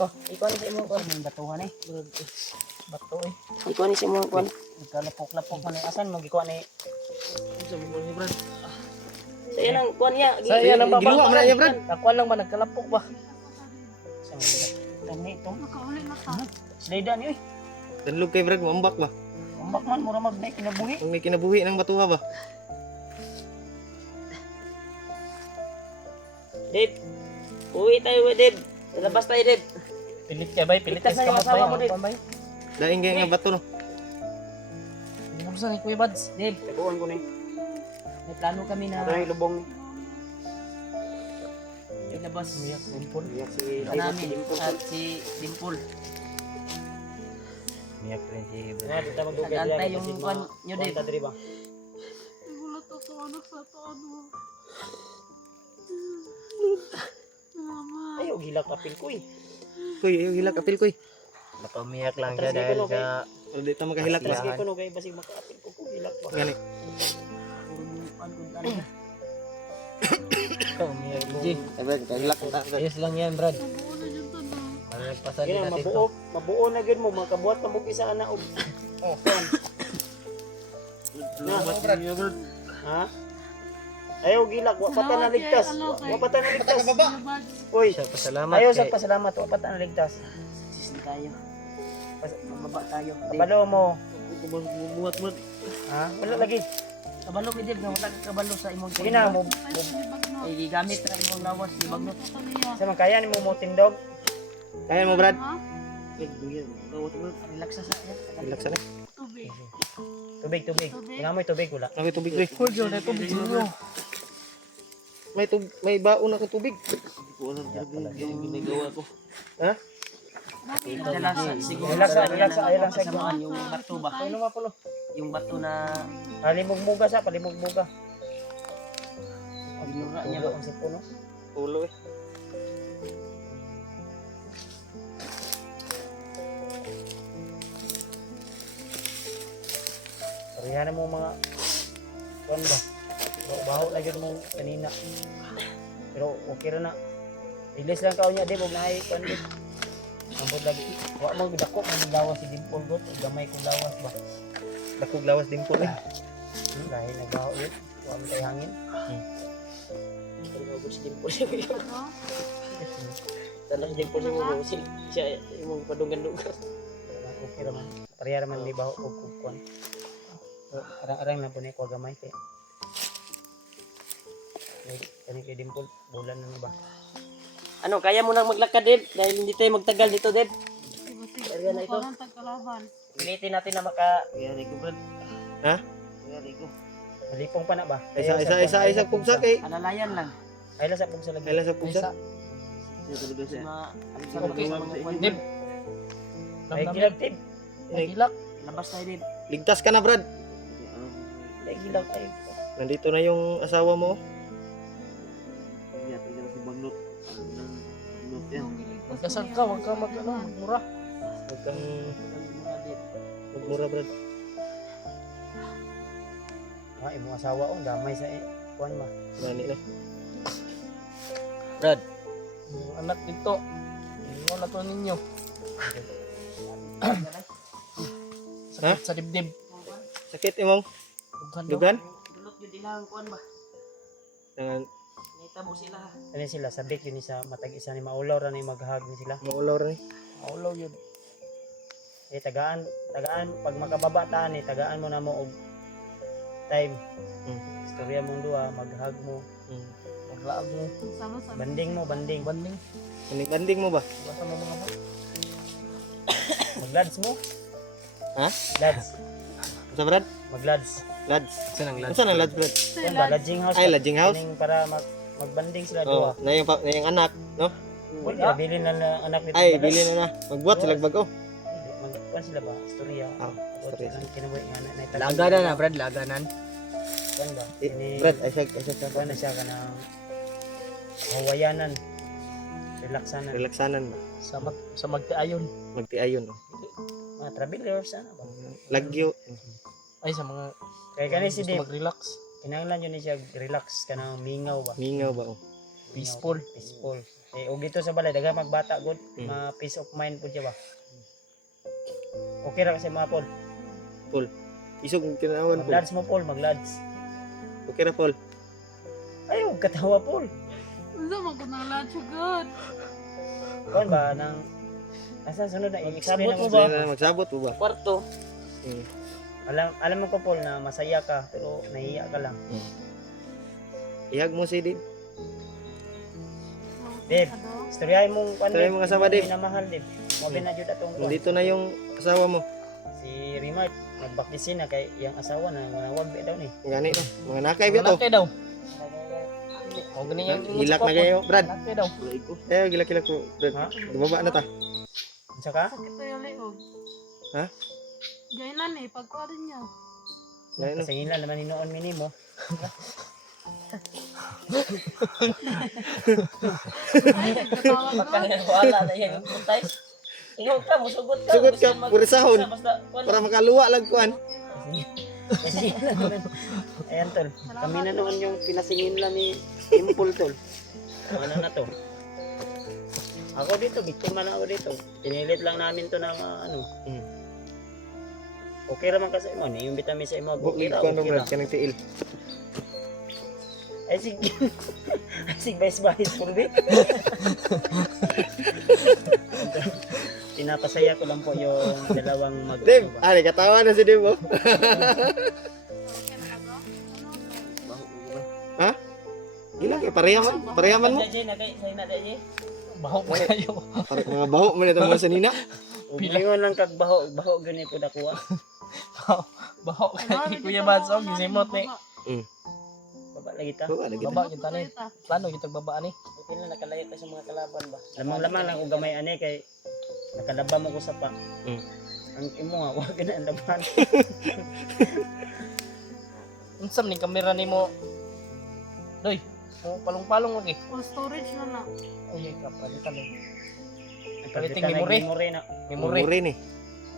Oh, ikaw ni sa imong kuan. Ang batuhan eh. Bato eh. Ikaw ni sa imong kuan. Nagkalapok-lapok man eh. Asan mo gikuha ni? Sa iyan ang kuan niya. Sa iya nang Ginawa mo na niya, Brad. Nakuan lang ba nagkalapok ba? Tani ito. Nakaulit na ka. Slida niyo eh. Danlog kay Brad, mambak ba? Umbak man, mura mag-naik kinabuhi. Ang may kinabuhi ng batuha ba? Dave. Uwi tayo, Dave. Labas tayo, Dave. Pilit ka ba? Pilit ka Pitas na sa yung asawa mo, kamay. Dave. Daing kaya nga bato no. Buksan ni Kuya Bads. Dave, Taguan ko ni. may plano kami na Ito na yung lubong ni. ilabas Iyak si namin Dimple. at si Dimple. Miyak rin si Nga, dito magdugay Nag-antay dyan, yung kasi kuan ma- nyo, kuan Dave. ta diri ba? Gulat ako anak sa to ano. Mama. Ayaw, gilak kapil ko eh. Kuy, ayaw hilak apil kuy. Nakamiyak lang siya dahil sa- Wala dito magkahilak Mas ba? kay kuno kay basig makaapil ko gilak pa. Gani. Brad, kahilak na. Ayos lang yan, Brad. Nabuo na dyan to na. Malagpasan Gina mabuo na gid mo makabuhat na mo isa ana og. Oh, kuan. Ha? Ayaw gilak, wa pa ta naligtas. Wa pa ta naligtas. Uy, Salamat. Ayaw sa pasalamat. Wapat ang ligtas. Sisin tayo. Mababa tayo. Dave. Kabalo mo. Buhat mo. Ha? Wala lagi. Kabalo ni Dave, nga wala ka kabalo sa imong Sige na, mo. ay gigamit ra imong lawas ni bagnot. Sa man kaya ni mo mo tindog. Kaya mo Brad. Relax sa iya. Relax na. Tubig. Tubig. Ngamoy tubig wala. Okay, tubig pre. May baon ako tubig. Ha? Relax siguro. Relax, ayaw lang sa kasamaan yung bato ba? Ano mapulo? Yung bato na Palimog muga sa palimog muga. ginura niya Ang sipuno. Ulo eh. Parihan mo mga kuan ba? Baho na yun mo kanina. Pero okay ra na. Ilis lang kaon niya di bog naay kuan di. Ambot lagi. Wa mo gidako ang lawas si Dimple got, gamay kong lawas ba. Dakog lawas din po eh. Dahil nagbaho yun. Wa mo tay hangin. Pero si Dimple siya kaya. Tanang Dimple siya mo siya imong padunggan-dunggan. Okay ra man. Parihan man di baho og kuan. Arang-arang na po ni ko gamay kay. Kani kay Dimple bulan na ni ba? Ano, kaya mo nang maglakad, Dave? Dahil hindi tayo magtagal dito, Dave. Kaya na ito. Parang tagkalaban. Pilitin natin na maka Kaya ko, Brad. Ha? Kaya ko. malipong pa na ba? Isa pugsa kay. Alalayan lang. Ay la sa pugsa lagi. Kailan sa pugsa? Okay. Dave. Ay gilag tip. Hilak. Labas tayo, Dave. Ligtas ka na Brad. Ay gilag ay. Nandito na yung asawa mo. Magdasal ka, huwag ka magmura. Huwag kang magmura Brad. Ah, imong asawa on damay sa kuan ma. Nani na. Brad. Yung anak dito. Ingon na to ninyo. Sakit sa dibdib. Sakit imong Dughan daw. dugan? Dulot yun ilang kuan ba? Dengan Nitabo sila. Ano sila sabik yun sa matag isa ni maulaw ra ni maghag ni sila. maulaw ni. Maulaw yun. Tagaan pag makababa ta ni tagaan mo na mo og time. Istorya mong duha maghag mo, Maglaag mo. Sama-sama. banding mo, banding. Banding. Banding mo ba? Basta mo mga mo. Maglads mo. Ha? Lads, Sa Brad? maglads. Lads. Saan ang lads? Unsa nang lads Brad? Kuan ba lodging house? Ay, lodging house? Kining para magbanding sila Oh, duha. na yung anak, no? Wala bilin na anak nito. Ay, bili na. Magbuhat sila bago. Magkuan sila ba? Istorya. Ah, istorya. Ang kinabuhi nga na itagal. Laganan na, Brad. Laganan. Kuan ba? Brad, ay siya. Kuan na siya kana Hawayanan. Relaxanan. Relaxanan ba? Sa magtiayon. Magtiayon, no? Mga travelers ano ba? Lagyo. Ay, sa mga Kaya kani si gusto Dave, mag-relax. kinahanglan yun siya relax ka ng mingaw ba? Mingaw ba? Oh. Peaceful. Peaceful. Eh, og dito sa balay, daga magbata good, Mm. ma peace of mind po siya ba? Okay ra kasi mga Paul. Isog kinawan po. Maglads mo Paul, maglads. Okay ra, Paul. Ay, huwag katawa Paul. Unsa man ko nang lahat good. Kuan ba nang asa sunod na i-explain Magsabot mo mo ba? ba? Magsabot mo ba? Kwarto. Mm. Alam mo ko Paul na masaya ka pero nahiya ka lang. Ihag mo si Dave. Dave, istoryahin mong kuan. Istoryahin mo kasama, Dave. Minamahal Dave. Mo na jud atong kuan. Nandito na yung asawa mo. Si Rimart nagbakisina kay iyang asawa na manawag daw ni. Ngani no. Mga nakay bito. Nakay daw. O gani yung Hilak na kayo, Brad. Nakay daw. Eh, gilak-gilak ko. Brad. Ha? Bumaba na ta. Unsa ka? Sakit to yung liog. Ha? Gainan eh, pagkuha din niya. Ngani no. Pasingilan naman ni noon minimo. Ay, nagkatawa ko. Wala na yan. Puntay. Ingon ka, musugot ka. Sugot ka, Gusto mag- purisahon. Basta, kuwan. Para makaluwa lang kuan. Pasingilan naman. Ayan tol. Kami na noon yung pinasingilan ni Impul tol. Ano na to? Ako dito, biktima na ako dito. Pinilit lang namin to ng ano. Mm. Okay raman kasi mo, yung vitamin sa imo, okay Bukid ra, kuan mo, okay Brad. ra. Kanang tiil. Ay sige. Ay sige, bahis purbi. Pinapasaya ko lang po yung dalawang mag Dave, ari katawa na si Dave. Oh. Ha? Gila kay parehaman mo. Dajay, nagay, sa'yo na dajay. Baho pa kayo. Para mga baho mo na mga sanina. Umingon lang kag baho gani po dako. Baho kayo. Kuya Badsog, gisimot ni. Baba lagi ta. Baba lagi. Baba kita ni. Plano kita babaan ni. Okay na, nakalayo ka sa mga kalaban ba? Lamang-lamang lang og gamay ani kay nakadaba mo ko sa pa. Mm. Ang imo nga wa gina ang daban. Unsam ni kamera nimo? Doy, palong-palong lagi. Full storage na na. Ay, kapalitan ni. Paliting memory. memory na. Memory. Memory ni.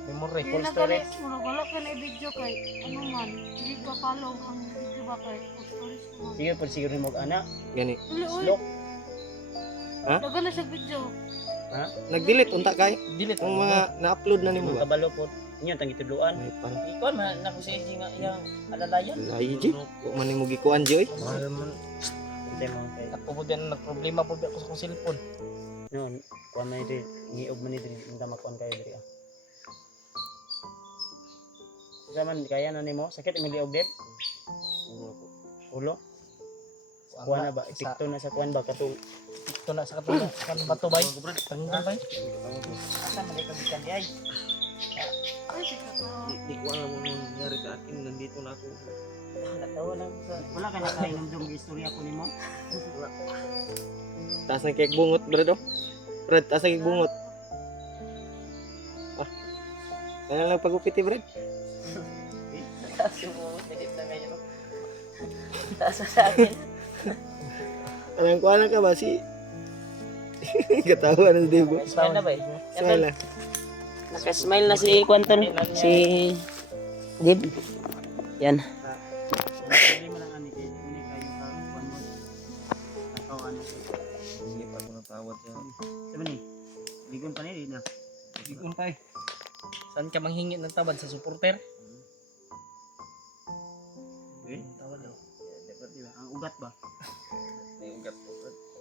Memory. Hindi Full na storage. kani, wala ka na i-video kay, ano man, hindi ka follow ang video ba kay full storage naman. Sige po siguro mo ana. Gani. Uli, uy, Slow. daga na siya video. Ha? Nag-delete unta kay Delete. ang mga na-upload na nimo Mga ba? kabalo po. Inyo tang itudluan. Ay pa. Ikaw man, nakusiji nga iyang alalayan. Lahi ji. Wa man nimo gikuan ji oy. Mahal man. Hintay mo kay Ako po din nagproblema po ako sa kong cellphone. noon. Kuan man ito, niog man ito, hindi makuan kayo diri. Zaman kaya na nimo, sakit ang liog dep. Ulo. Kuan na ba? Epekto na sa kuan ba katul. Ito na sa katulad. Kan bato bay. Tanggal bay. Asa man ito bikan di ay. Ay, sige ka. Di ko alam ano nangyari sa akin. Nandito na ako. Natawa lang sa wala ka na kainom dong istorya ko nimo. Taas ng cake bungot, Brad. Oh. Brad, taas ng cake bungot. Kaya lang pagupit eh, Brad. Taas mo, dikit na ngayon. Taas mo sa akin. Alam ko ka ba si... Katawa na si Dave. Oh. Smile na ba eh? Smile na. Nakasmile na si Quanton. Si Dib. Yan. Problema lang ani kay ini kayo ka kuan mo. Takaw ano. Sabi ni. Ligon pa ni na. Bigun tay. Saan ka manghingi ng tabad sa supporter? Okay. Tawad daw. Di ba? Ang ugat ba? May ugat po.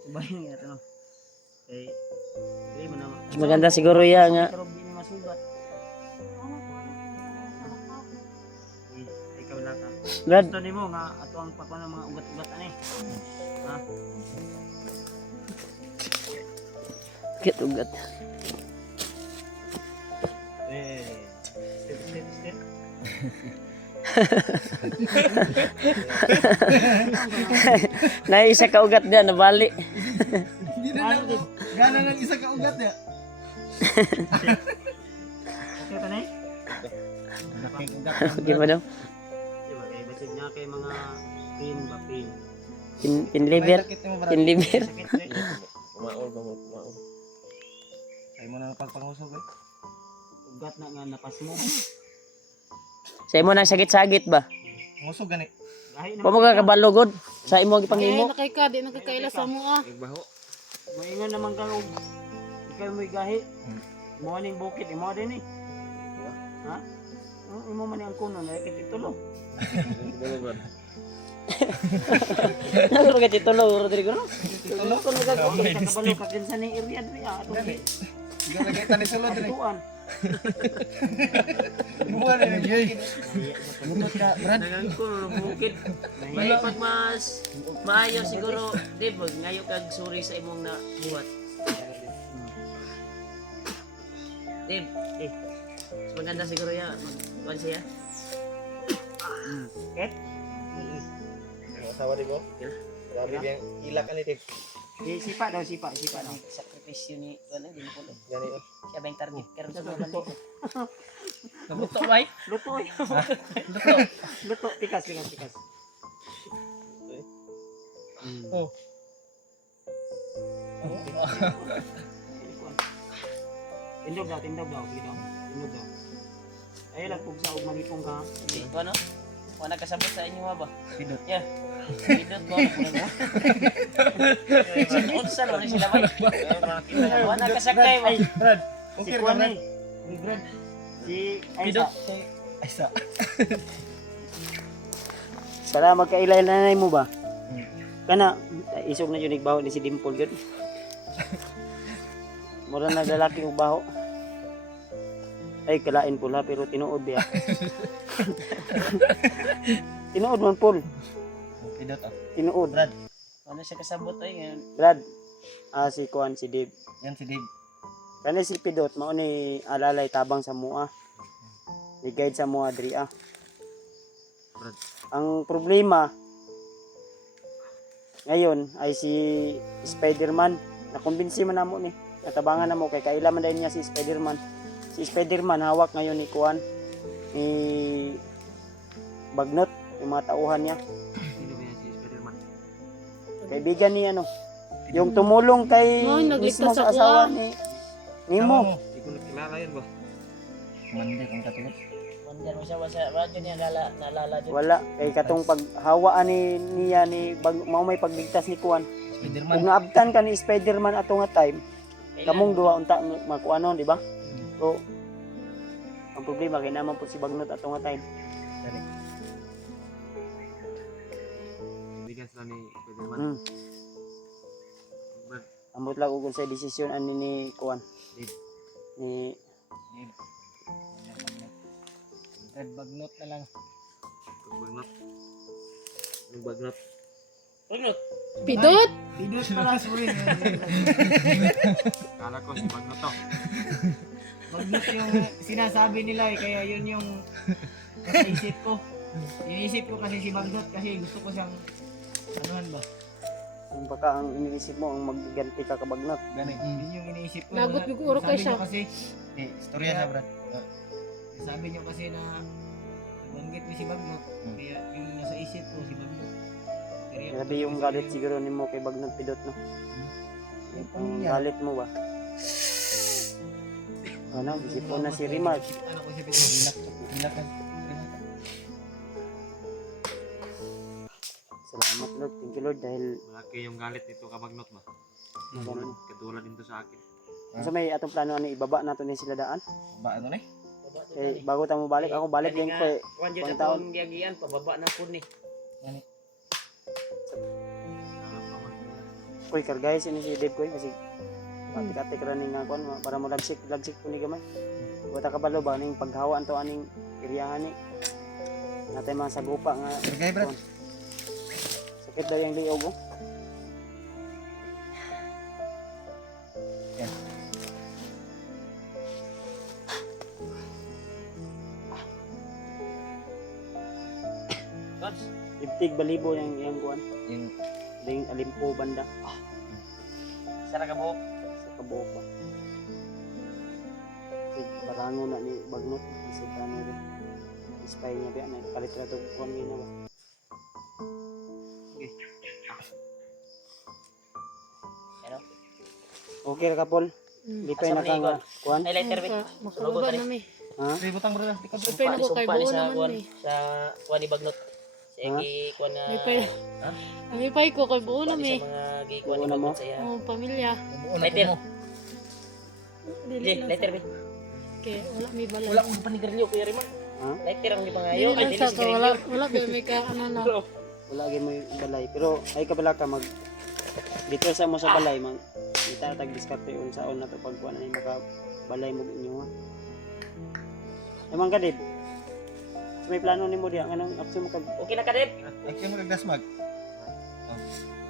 Subayin nga ito no. Eh, hindi mo naman. Mas maganda siguro ya nga. Pero hindi ni masugat. Ikaw lang ka. Brad, Gusto nimo nga ato ang pakuha ng mga ugat-ugat ani. Ha? kit ugat. Step. Naisa ka ugat diyan nabali. Gana ng isa ka ugat ya. Okay pa ni? Di ba daw? Diba? Kaya basit niya kay mga pin ba pin. In liver, in liver. Sakit rin. Kumaol ba mo? Kumaol. Ay mo na pagpangusog eh. Ugat na nga napas mo. Sa imo nang sagit-sagit ba? Ngusog gani. Gahi na. Pamo ka kabalugod sa imo Kaya gipangimo. nakay ka, di nakakaila sa mo ah. Igbaho. Moingon naman ka og ikaw mo'y gahi. Morning bukit imo din eh. Ha? Imo man ang kuno na kay titulo. Nagro ka titulo Rodrigo no? Titulo ko nagagawa ka kabalo ka din sa ni area diri ah. Ato ni. Diga nakita ni sulod ni. Tuan. Buwan ni Jay. Mutot ka, Brad. Nagang kuno ng bukit. May pag mas maayo siguro, di ba? Ngayo kag suri sa imong na buhat. Dib, mas maganda siguro ya. Magkuhan siya. Ket. Ang asawa di ko. Grabe biyang ilak ani tip. Sipa daw sipa daw. Sakripisyo ni ano din po. Gani oh. Siya ba yung target karon sa mga Luto. Nabuto ba? Luto. Luto tikas. Oh. Tindog daw. Sige daw. Tindog daw. Ay lang pug sa og manipong ka. Di ba no? Wala kasabot sa inyo ba? Pidot. Yeah. Pidot mo. Unsa naman sila ba? Wala kasakay ba? Brad. Si Okay ra Kuan Brad. ni Brad. Si Pidot. Aisa. Aysa. Para magkailay nanay mo ba? Kana isog na yun igbaho ni si Dimple gyud. Mura na lalaki og baho. Ay kalain pula pero tinuod diya. Tinuod man pul. Pidot ah. Tinuod. Brad. Wala siya kasabot ay ngayon. Brad. Si Kuan si Dave. Yan si Dave. Kani si Pidot mao ni alalay tabang sa mua. I-guide sa mua diri ah. Brad. Ang problema ngayon ay si Spider-Man. Nakumbinsi man namo ni. Natabangan namo kay kaila man dahil niya si Spider-Man. Si Spider-Man hawak ngayon ni Kuan ni Bagnot yung mga tauhan niya. Sino ba yan si Spider-Man? Kaibigan ni ano, yung tumulong kay Ay, nagligtas mismo sa ako, asawa ah. ni Nemo. Hindi ko nakilala yan ba? Mandi kung katulad. Mandiyan mo siya ba sa radyo niya naalala dyan. Wala kay katong paghawaan ni niya ni mao may pagligtas ni Kuan. Spider-Man. Kung naabtan ka ni Spider-Man ato nga time, kamong duha unta makuano, di ba? So ang problema kay naman po si Bagnot ato nga time. Bigas na ni Spider-Man. Hmm. Brad. Ambot lang ug sa desisyon ani ni Kuan. Dave. Ni Red bagnot na lang. Bagnot. Yung bagnot. Bagnot. Pidot? Pidot pala sorry. Kala ko si Bagnot to. Bagnot yung sinasabi nila kaya yun yung naisip ko. Iniisip ko kasi si Bagnot kasi gusto ko siyang anuhan ba? Kung baka ang iniisip mo ang magganti ka kabagnot. Gani. Yun yung iniisip ko. Lagot siguro kay siya. Kasi, Storya siya, Brad. sabi niyo kasi na banggit ni si Bagnot. Kaya yung nasa isip ko si Bagnot. Grabe yung galit siguro ni mo kay Bagnot Pidot no. Yung galit mo ba? Ano, isipon na si Rimar. Ano ko siya Pidot? Hilak kan. Salamat Lord, thank you Lord dahil Malaki yung galit nito ka Bagnot ba? Katulad din to sa akin. Kasi may atong plano ano ibaba nato ni sila daan. Ba ano ni? Eh bago ta mo balik ako balik din ko eh. Kuan jud Kuan sa taon. taon giagian pababa na pud ni. Koy kargay sini si Dave koy kasi pati-kati ra ning nga kuan para mo lagsik po ni gamay. Wata kabalo ba ning paghawa anto aning iriyahan ni. Natay mga sagupa nga. Kargay brad. Sakit daw yung liog oh. Gods. Ibtig balibo yung kuan. Yung Ding alimpo banda Sara ka buhok. sa kabuok ba. Sig barango na ni bagnot isip tani ro. Ispay niya ba na palit ra to kuan gina ba. Ano? Okay ra ka Paul. Di pa Asa na man ni ka kuan. Highlighter ba? Makauban na mi. Ha? butang brad. Ipay na ko kay Sumpa ni buo sa naman kuan mi. sa kuan ni Bagnot. Sa igi kuan nga Ipay. Ang ipay ko kay buo na kuan mi. sa mga gi kuan ni Buo na mo? Bagnot sa iya. Oh, pamilya. Lighter. Dili Di, lang lighter sa- ba? Kay wala mi balay. Wala kong panigarilyo kuya Riman. Ha? Lighter ang gipangayo. Dili Ay lang dili sa sigarilyo. wala ba may ka ano na. Wala gyud mo balay pero ay kabala ka mag dito sa mo sa balay mang itatag diskarte unsaon na to pag kuan ani maka balay mo inyo ha. Emang ka Dib? So, may plano nimo diha anong option mo kag Okay na ka Deb? Ay kayo magdasmag.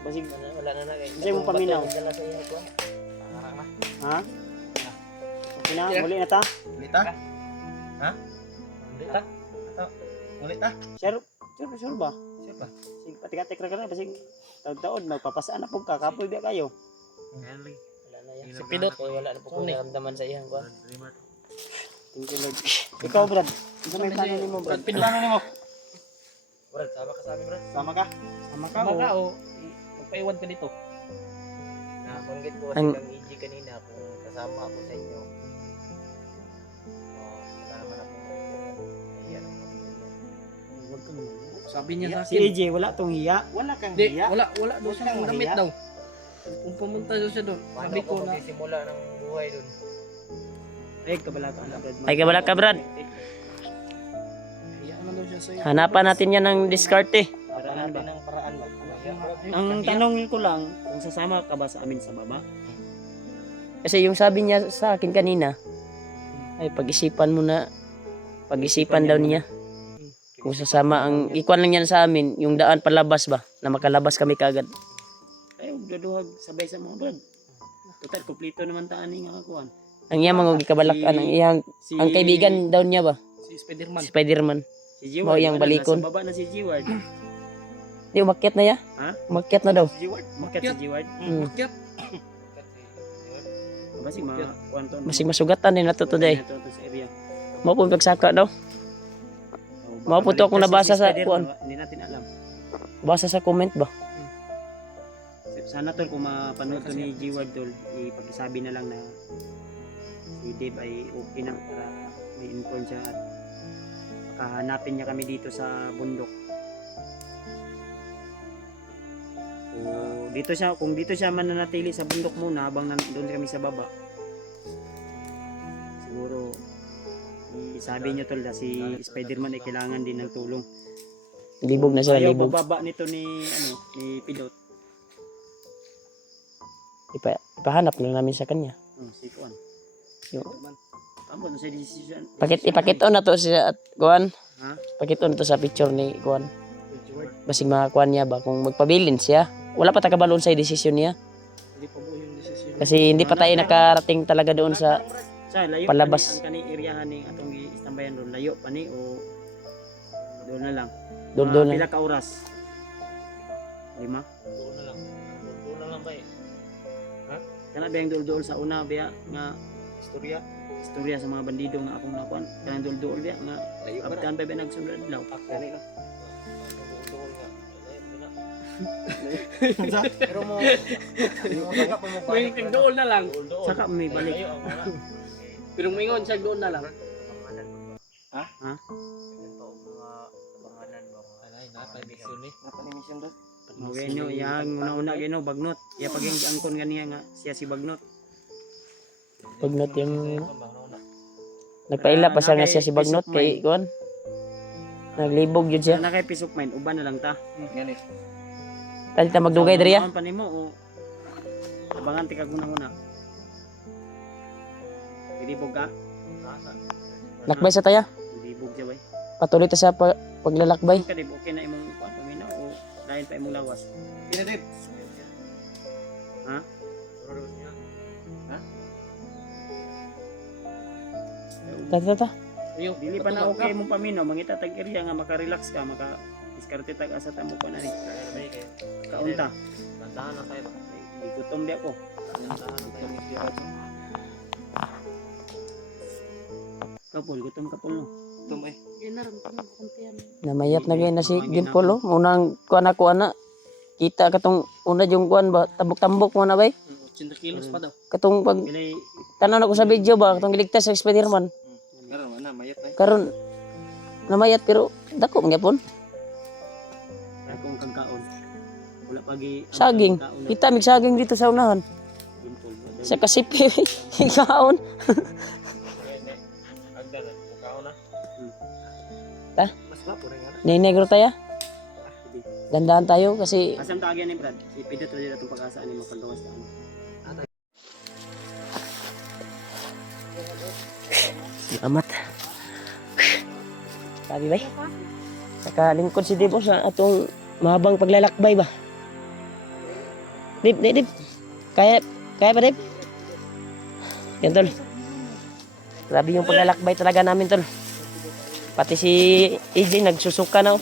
basig Wala na na kay. Hindi mo paminaw. Dala sa iya kuan. ha? Okay na, muli na ta. Ulit ta? Hindi ta. Ulit ta? Sure ba? Sure ba? Sige, patik-atik ra ka na basig taon-taon magpapasaan na pug ka kapoy biya kayo. Wala na yan. Si Pidot wala na po ko naramdaman sa iyang kuan. Thank you Lord. Ikaw Brad, ano may plano nimo Brad? Plano nimo? Brad, sama ka sa amin Brad. Sama ka? Sama ka Tama ka o? o magpaiwan ka dito. Nabanggit ko kasi Ang- kang EG kanina kung kasama ako sa inyo. Wala naman ako. Ayan. Wag kang Sabi niya sa Si akin. AJ wala tong hiya. Wala kang Hindi, hiya. wala daw Huwag siyang kang damit mahiya. daw. Kung pumunta daw siya doon, Paano sabi ko ko na magsisimula ng buhay doon? Ay kabala ka na Brad. Ay, kabala ka, Brad. hiya naman daw siya sa'yo. Hanapan natin yan ng diskarte. Paraan ba? ng paraan ba? Ang tanong ko lang, kung sasama ka ba sa amin sa baba? Kasi yung sabi niya sa akin kanina, ay pag-isipan mo na, pag-isipan daw niya. Kung sasama ang, ikuan lang yan sa amin, yung daan palabas ba, na makalabas kami kagad. Ay, duduhag sabay sa mga Brad. Total, kumpleto naman taan ni nga kakuan. Ang iyang mga gikabalakan, ang iyang, ang kaibigan daw niya ba, Si Spiderman. Spiderman. Si Mao G-Ward, yang wala, balikon. nasa baba na si G-Ward. Di, umakyat na ya? Ha? Umakyat na daw. Si G-Ward? Makat si G-Ward? Hmm. Makyat. Basig mga kuwan to. Masig masugatan din na to today. Ito sa area. Mao po yung pagsaka daw. Mga po to akong nabasa sa kuwan. Hindi natin alam. Basa sa comment ba? Sana tol kung mapanood to ni G-Ward tol, ipagsabi na lang na si Dave ay okay na para may inform siya at makahanapin niya kami dito sa bundok. O dito siya, kung dito siya mananatili sa bundok muna habang doon kami sa baba. Siguro sabi niyo tol na si Spider-Man ay kailangan din ng tulong. Libog na siya, Ayaw libog. bababa nito ni ni Pilot. Ipahanap lang namin sa kanya. Si Kuan. Yung- Tama na sa decision. Ipakita na to siya at kuan. Ha? Pakita na to sa picture ni kuan. Basig mga kuan niya ba kung magpabilin siya. Wala pa tagabalon sa desisyon niya. Hindi pa buo yung desisyon. Kasi hindi pa tayo nakarating talaga doon sa layo palabas. pa ni ang kani area ni atong istambayan doon layo pa ni o doon na lang. doon na. Pila ka oras? 5. Doon na lang. Doon na lang ba eh. Kana ba yung dul sa una biya nga istorya sa mga bandido nga akong nakuan. Kana dul biya nga abtan pa ba nagsunod adlaw. Kanina. Pero mo May doon na lang. Saka may balik. Pero mingon siya doon na lang. Ha? mga abanganan ba? Alay, napa mission eh. Napa ni mission doon? Mawin nyo, yang una-una gino, bagnot. Iya paging angkon ganiya nga siya si bagnot. Bagnot yung nagpaila pa siya nga siya si Bagnot kay kuan. Naglibog yun siya. Na kay peace of mind, uban na lang ta. Ganit. Tadi ta magdugay diri ya. Ang panimo o abangan ti kag una-una. Ilibog ka? Lakbay sa taya. Ilibog siya bay. Patuloy ta sa paglalakbay. Kadib okay na imong kuan pamina o lain pa imong lawas. Pinadip. Ha? Ta. Ayo, Dili pa na okay mong paminaw, mangita tag area nga maka-relax ka, diskarte tag asa ta mo pa na ni. Kaunta. Tandahan na tayo. Igutom di ako. Kapul, gutom kapul no. Tumay. Yan na rin kung kuntiyan. Namayat na gay na si Dimple oh. Unang kuan ako ana. Kita katong una yung kuan ba tambok-tambok mo na bay. 80 kilos pa daw. Katong pag Bilay tanan ako sa video ba katong giligtas sa Spider-Man. Karon na mayat na. Karon namayat pero dako gyapon. akong kangkaon. Wala pagi Saging. Kita mig saging dito sa unahan. Sa kasipi ikaon. Ta? Mas ba pura nga. Ninegro tayo. Dandahan tayo kasi Asam taagyan ni Brad. Si Pidot ra atong pag-asa ani makantungas ta ano. amat. Sabi bay. Nakalingkod si Debo sa atong mahabang paglalakbay ba. Dib. Kaya pa Dib. Yan tol. Grabe yung paglalakbay talaga namin tol. Pati si AJ nagsusuka na.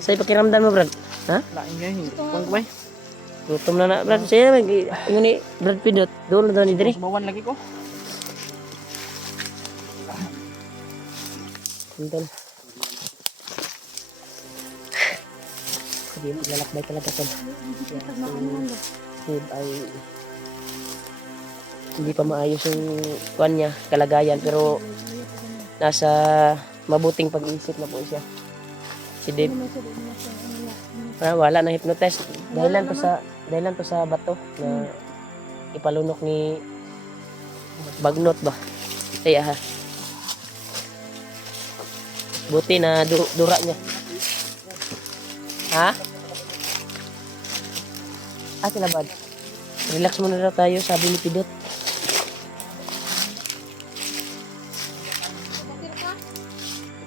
Sa'yo pakiramdam mo Brad? Ha? Lain nga hindi. Kung bay. Gutom na Brad. Sa'yo yung ni Brad Pidot. Doon na daw ni Diri. Bawan lagi ko. Tol. Hindi yung paglalakbay talaga tol. Steve ay hindi pa maayos yung kuan niya, kalagayan pero nasa mabuting pag-iisip na po siya. Si Dave. Wala na hypnotize. Dahilan to sa bato na ipalunok ni Bagnot ba? Ay aha. Buti na dura niya. Ha? Labad. Relax muna daw tayo, sabi ni Pidot.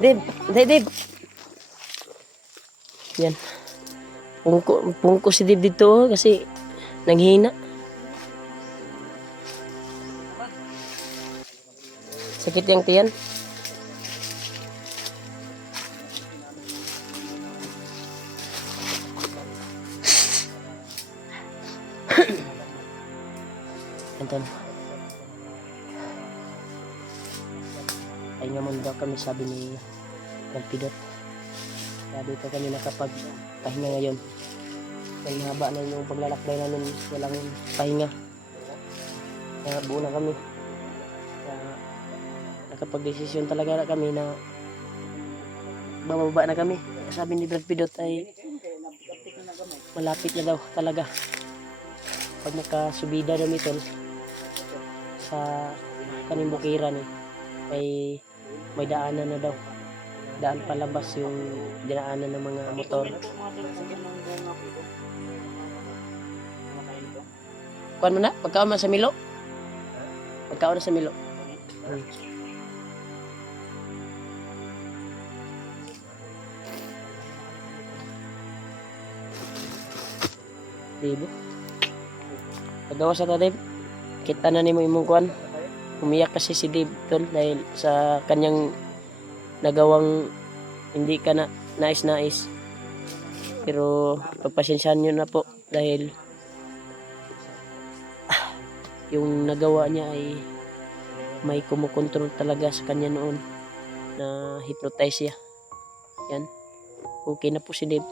Dave. Yan. Pungko si Dave dito kasi nanghina. Sakit yang tiyan. Anton. Ay nga muna daw kami sabi ni Pidot. Kaya dito kami nakapagpahinga ngayon. Dahil haba na yung paglalakbay namin, walang pahinga. Kaya buo na kami. Kaya nakapag-desisyon talaga na kami na bababa na kami. Sabi ni Brad Pidot ay malapit na daw talaga. Pag nakasubida namin ito sa kaning bukiran may daanan na daw. Daan palabas yung dinaanan ng mga motor. Kuan mo na? Pagkaon mo sa Milo? Pagkaon na sa Milo. Dibo. Pagawa sa Dave. Kita na ni mo imong kuan. Umiyak kasi si Dave tol dahil sa kanyang nagawang hindi ka na nais. Pero pagpasensyahan nyo na po dahil yung nagawa niya ay may kumukontrol talaga sa kanya noon na hypnotize siya. Yan. Okay na po si Dave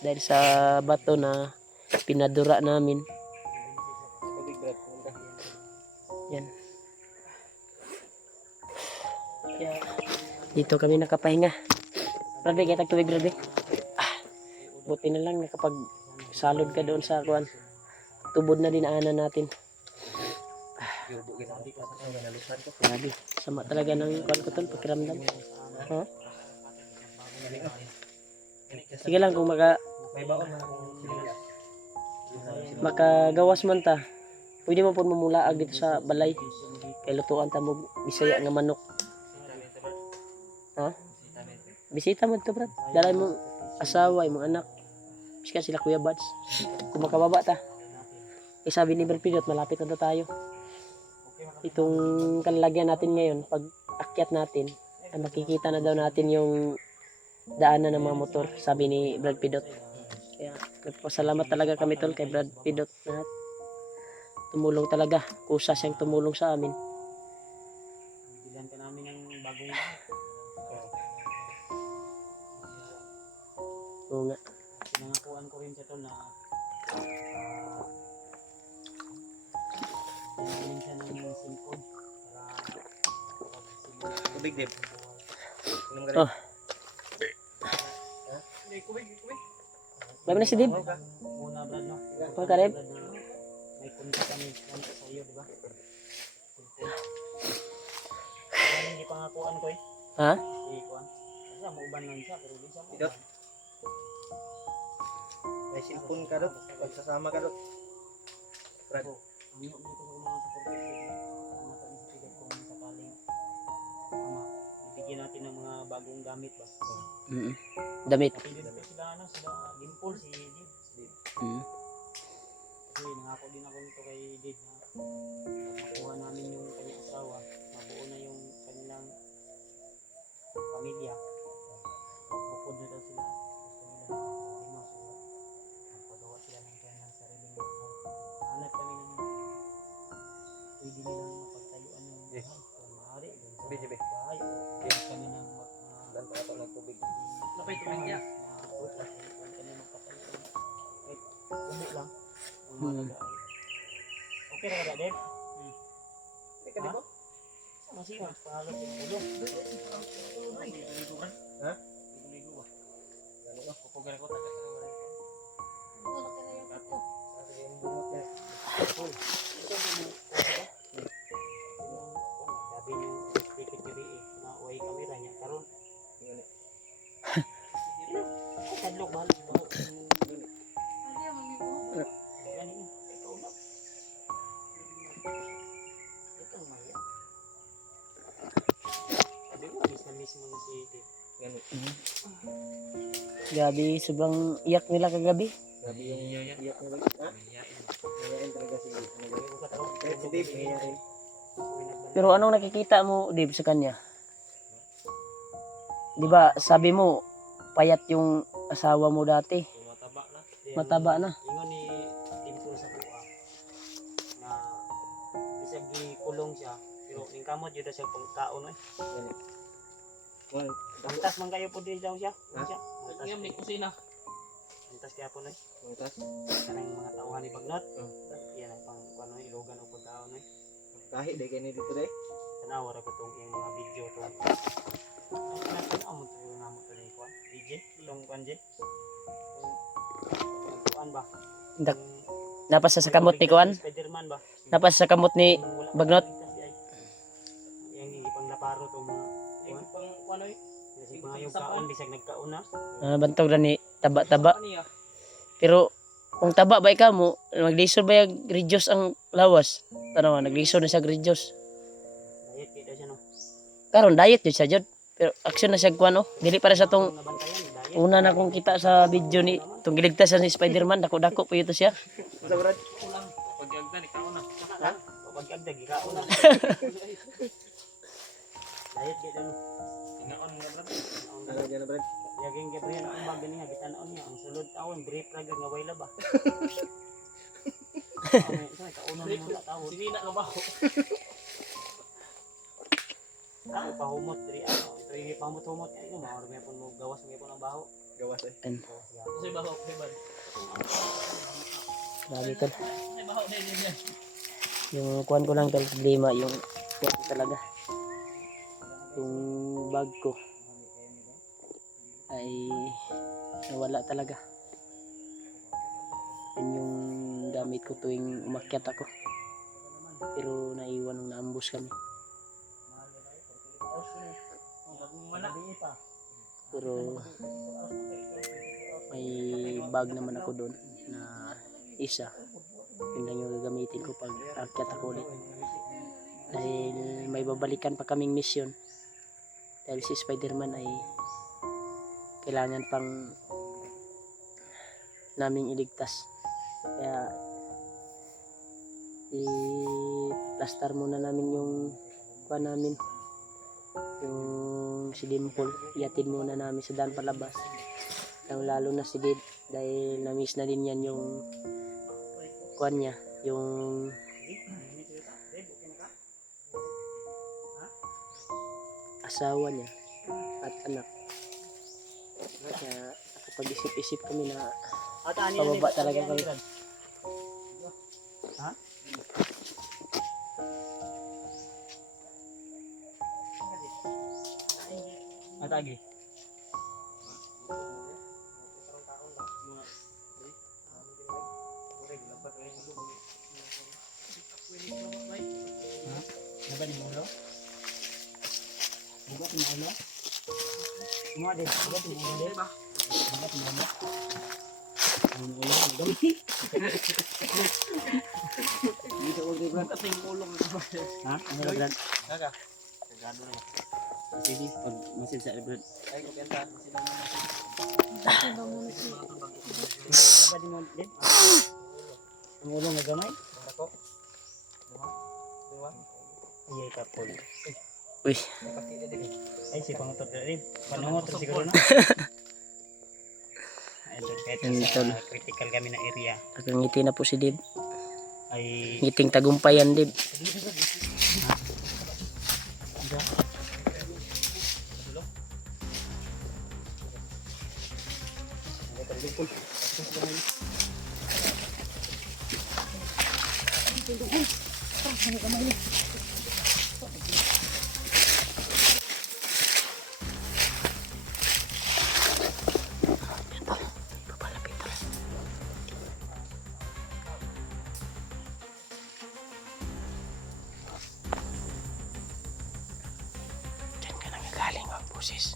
dahil sa bato na pinadura namin. Yan. Dito kami nakapahinga. Grabe, kaya tagtuwig grabe. Buti na lang nakapag salod ka doon sa kuan. Tubod na dinaanan natin. Grabe. Sama talaga ng kuan ko tol, pakiramdam. Ha? Sige lang kung makagawas man ta. Pwede mo po mamulaag dito sa balay. Kay lutuan ta mo Bisaya nga manok. Ha? Bisita mo to, brad. Dalay mo asawa, imong anak. Biskan sila Kuya Bads. Kung makababa ta. Eh sabi ni Brad Pidot, malapit na tayo. Itong kanlagyan natin ngayon, pag akyat natin, ay makikita na daw natin yung daanan ng mga motor, sabi ni Brad Pidot. Kaya nagpasalamat talaga kami tol kay Brad Pidot na tumulong talaga. Kusa siyang tumulong sa amin. Bilan ka namin ng bagong Oo nga. pinangakuan ko rin sa tol na pinagaling siya ng cellphone para Tubig, Dib. Inom ka rin. Oh. Labi na si Dib. muna brad no. Ano ka Dib? Brad, na may kunta kami sa iyo, di ba? Kaya hindi pangakuan ko eh. Ha? Si Kuan. Kasi mauban lang siya pero di siya Pidot. mauban. May cellphone ka dot. Pagsasama ka dot. Brad. Ang iyo dito sa mga supporters mga kami sa Pidot kung sakaling bibigyan natin ng mga bagong gamit ba. Damit. Napili dito sila sila Dimple si Dib. Kasi nangako din ako nito kay Dib na pag makuha namin yung kanyang asawa, mabuo na yung kanilang pamilya. Bukod na daw sila. Gusto nila magpagawa sila ng kanilang sariling bahay. Hanap kami ng pwede nilang mapagtayuan ng bahay. Kung maaari, dun sa Sige. bahay. O kami ng Dan pa ito ng tubig. Napay tubig niya. Umi lang. Okay na ba, Deb? May ka, di ba? Masih mas pahalap yung ulo. Ha? Pupugan ko tagat ng mga Sabi niyo, dikit diri eh. Nauwi kamera niya. Karon. Kadlok ba? Gabi, sobrang iyak nila kagabi. Grabe yung iyak niya. Ha? Iyakin talaga si Dib. Si Dib, iyakin. Pero anong nakikita mo, Dib, sa kanya? Di ba, sabi mo, payat yung asawa mo dati. mataba na. Mataba na. Ingon ni Dimple sa buka na bisag gikulong siya pero ning kamot jud siya pagkaon eh. Well, Dantas man kayo po din daw siya. Ha? Siya. Ngam ni kusina. Dantas kaya po eh. Butas. Kanang mga tauhan ni Bagnot. Oh. Yan ang pang kuno ilogan og pagkaon eh. Kahit day kayo dito day. Tanawa ra ko tong iyang mga video to. Ano amo to nga mo to ni kuan? DJ, tong kuan je. Kuan ba? Dak- Napas sa kamot ni Kuan? Spider-Man ba? Napas sa kamot ni Bagnot? Yang ipanglaparo tong mga Yung pang ano eh. kasi mga yung kaon bisag nagkaon na. Bantog na ni taba-taba. Ano niya? Pero kung taba ba ikaw mo, maglisod ba yung reduce ang lawas? Ano nga, naglisod na siya reduce. Diet kita siya no. Karon diet yun siya jud. Pero action na siya kuan oh. Dili para sa tong Nabantayan diet. una na kong kita sa video ni tong giligtas ni Spider-Man, dako-dako po ito siya. Sa Brad. Kulang. Pag-agdan, ikaw na. Ha? Kapag agdag ikaon na. Diet kita no. Tinaon nga brad. Talaga na Brad. Yaging Gabriel ang bag niya gitanon niya ang sulod tawon brief ra gyud nga way laba. Sa kaunon mo na tawon. Sinina nga ba ako? Ako pahumot diri ano. Ito yung pahumot-humot ano mao ra pun mo gawas mo pun ang baho. Gawas eh. Kasi baho, diban. Grabe tol. Ay baho na yun yan. Yung kuan ko lang tol problema yung kuan ko talaga. Yung bag ko ay nawala talaga. Yun yung gamit ko tuwing umakyat ako. Pero naiwan nung naambus kami. Pero may bag naman ako doon na isa. Yun lang yung gagamitin ko pag akyat ako ulit. Dahil may babalikan pa kaming mission. Dahil si Spider-Man ay kailangan pang naming iligtas. Kaya i-plaster muna namin yung kuha namin. Yung si Dimple, iatid muna namin sa daan palabas. Lalo na si Dib, dahil na-miss na din yan yung kuha niya, yung asawa niya at anak. Kaya nakapag-isip-isip kami na pababa talaga kami. Ha? Atagi. Apa ni mulo? Buka ni mulo. Semua deh, buka ni mulo deh. Buka ni mulo. Mulo, mulo. Dito ko dito. Buka ni mulo. Ha? Ano ba? Naga. Gado na. Sige, pag masin sa Brad. Ay, ko kanta. Buka ni mulo deh. Mulo nga gamay. Ako. Iya kapol. Uy, Ay si pangutot rin. Panungot siguro na. Ayun, kahit Yan, sa tol. critical kami na area nakangiti na po si Dib. ay Ngiting tagumpayan, Dib. Diyan ka nangagaling ang boses.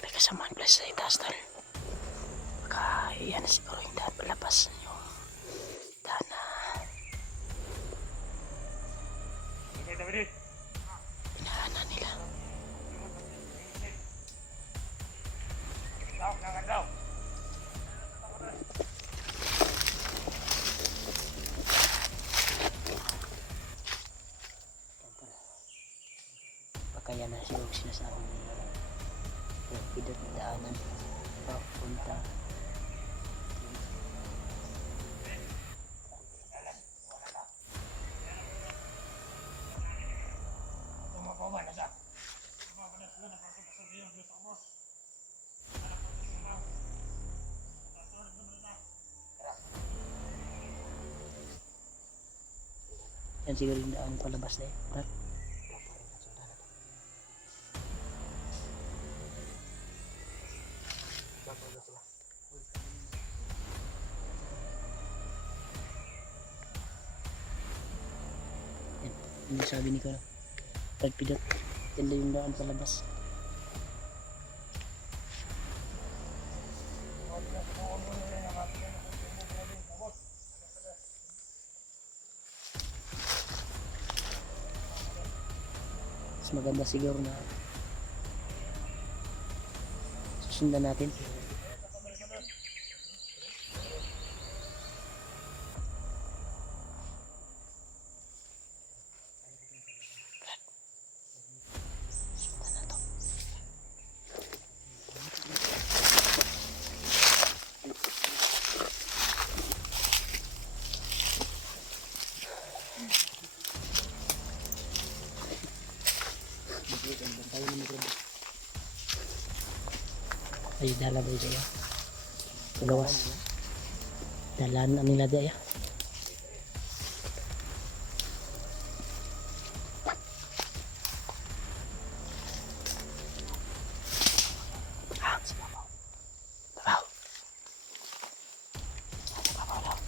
May kasamaan pala sa itaas, tol. Baka yan siguro yung daan palabas. Yung daan na pinaanan nila. Baka yan na siguro sinasabi ni Pidot na daanan papunta. Yan siguro yung daan palabas na eh. Brad. Yan. Yung sabi ni Kara. Brad Pidot. Yan lang yung daan palabas. Mas maganda siguro na susundan natin. Ay, dala ba daya? Gawas. Dalaan na nila daya. Hang sa babaw. Babaw. Sa babaw lang.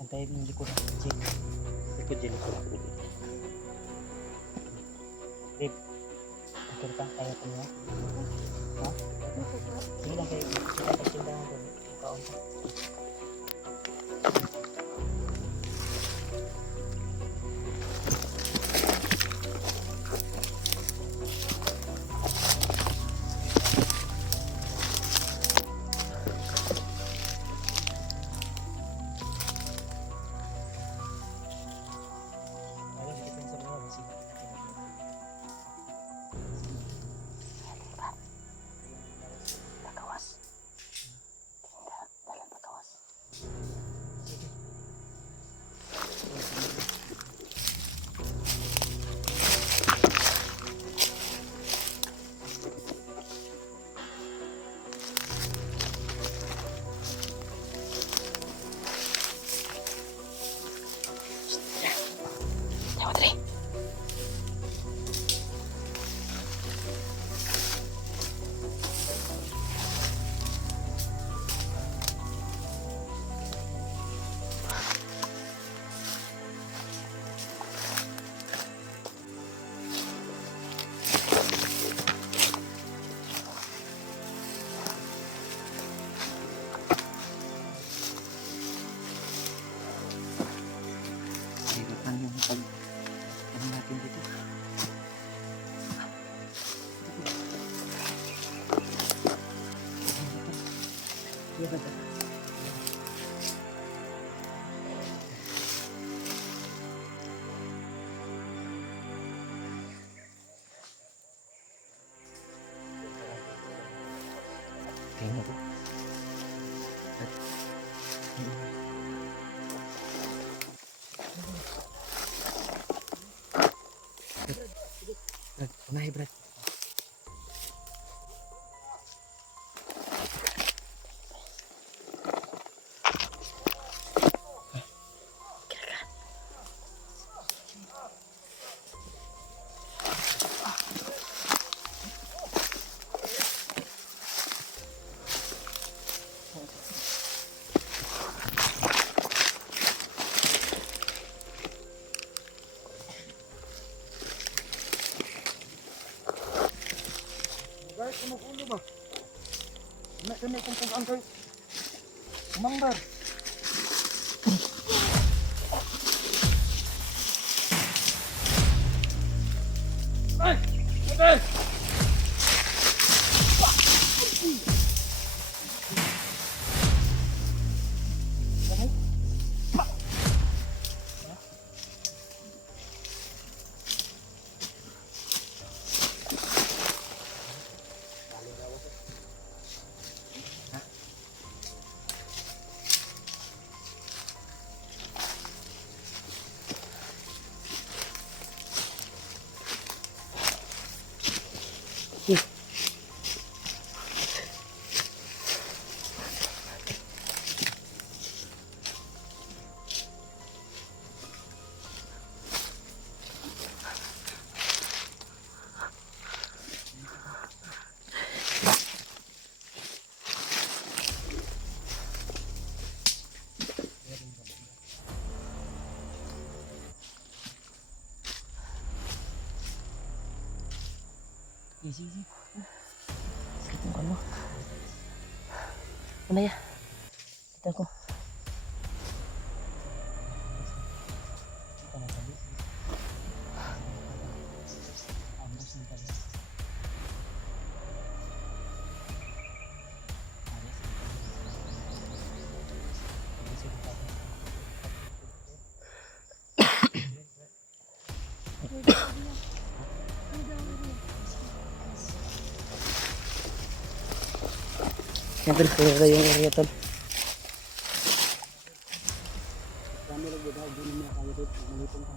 Antayin yung likod. Jig. Likod dyan ako. Babe. Ikot ka. Kaya ko niya. Ha? Sige lang kayo. Kita ka tindahan doon. Kaon ka. Ayun, hindi pa sa mga sige. Tagawas. Dalan tagawas. Tawa dali. Hirapan yung pag ano natin dito. Hirapan. Tingnan ko. Brad, unahin Brad. Guys, kumukulo ba? Kami kung pugaan kayo. Umangbar. sige. Sakit ng ano. Ano ya? Kita ko. Kita na tabi. Ambos ng tabi. Yan tol, kaya yung area tol. Kami lang daw din niya kayo dito malipong ka.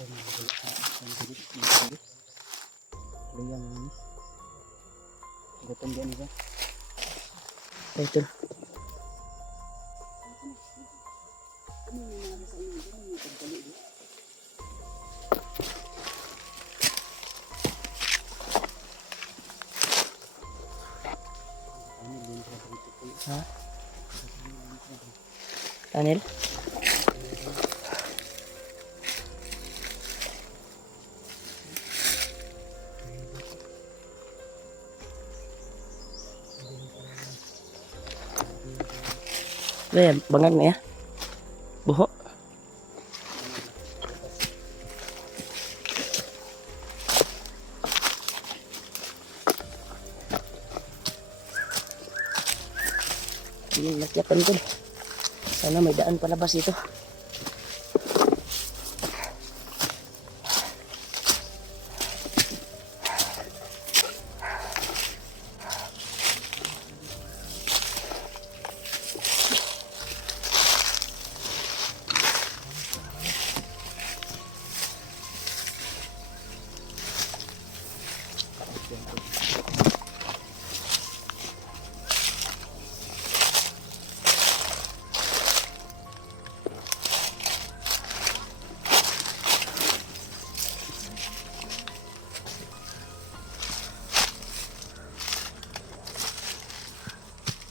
Dan ang luyang ini. Gutom dia nih, Ay tol. Ha? Daniel? Ayan, bangag na ya. Buho. Ini nasyapan tol. Sana may daan palabas ito.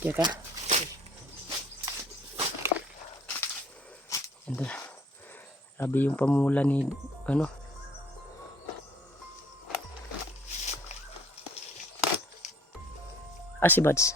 Kaya ka? Ito. Grabe yung pamula ni ano. Si Buds.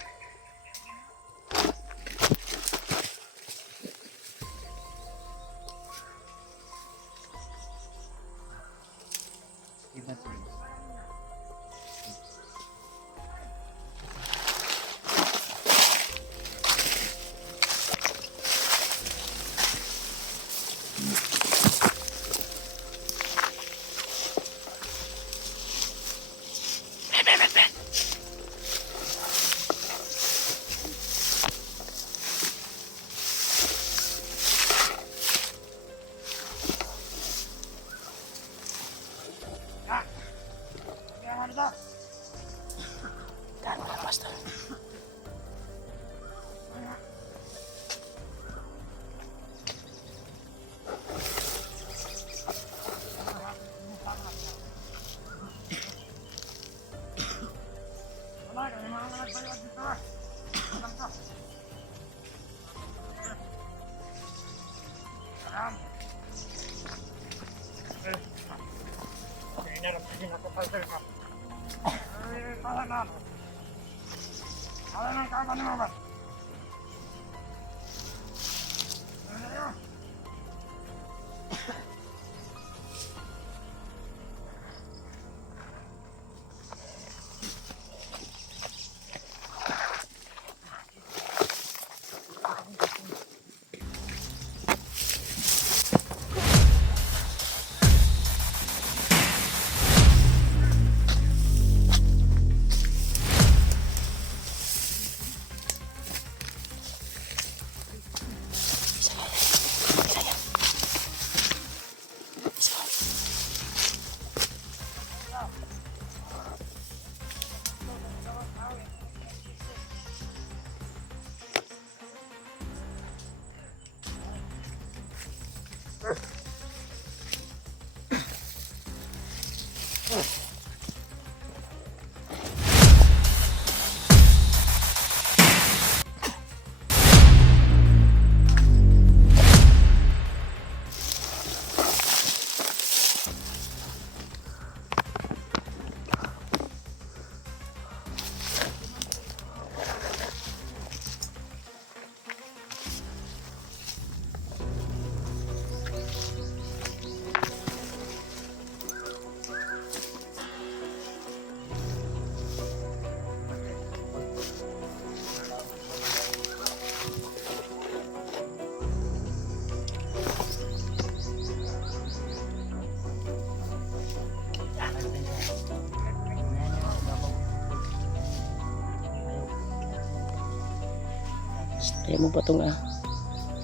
Kaya mo pa itong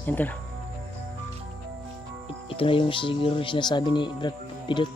yan tol. Ito na yung siguro sinasabi ni Brad Pidot.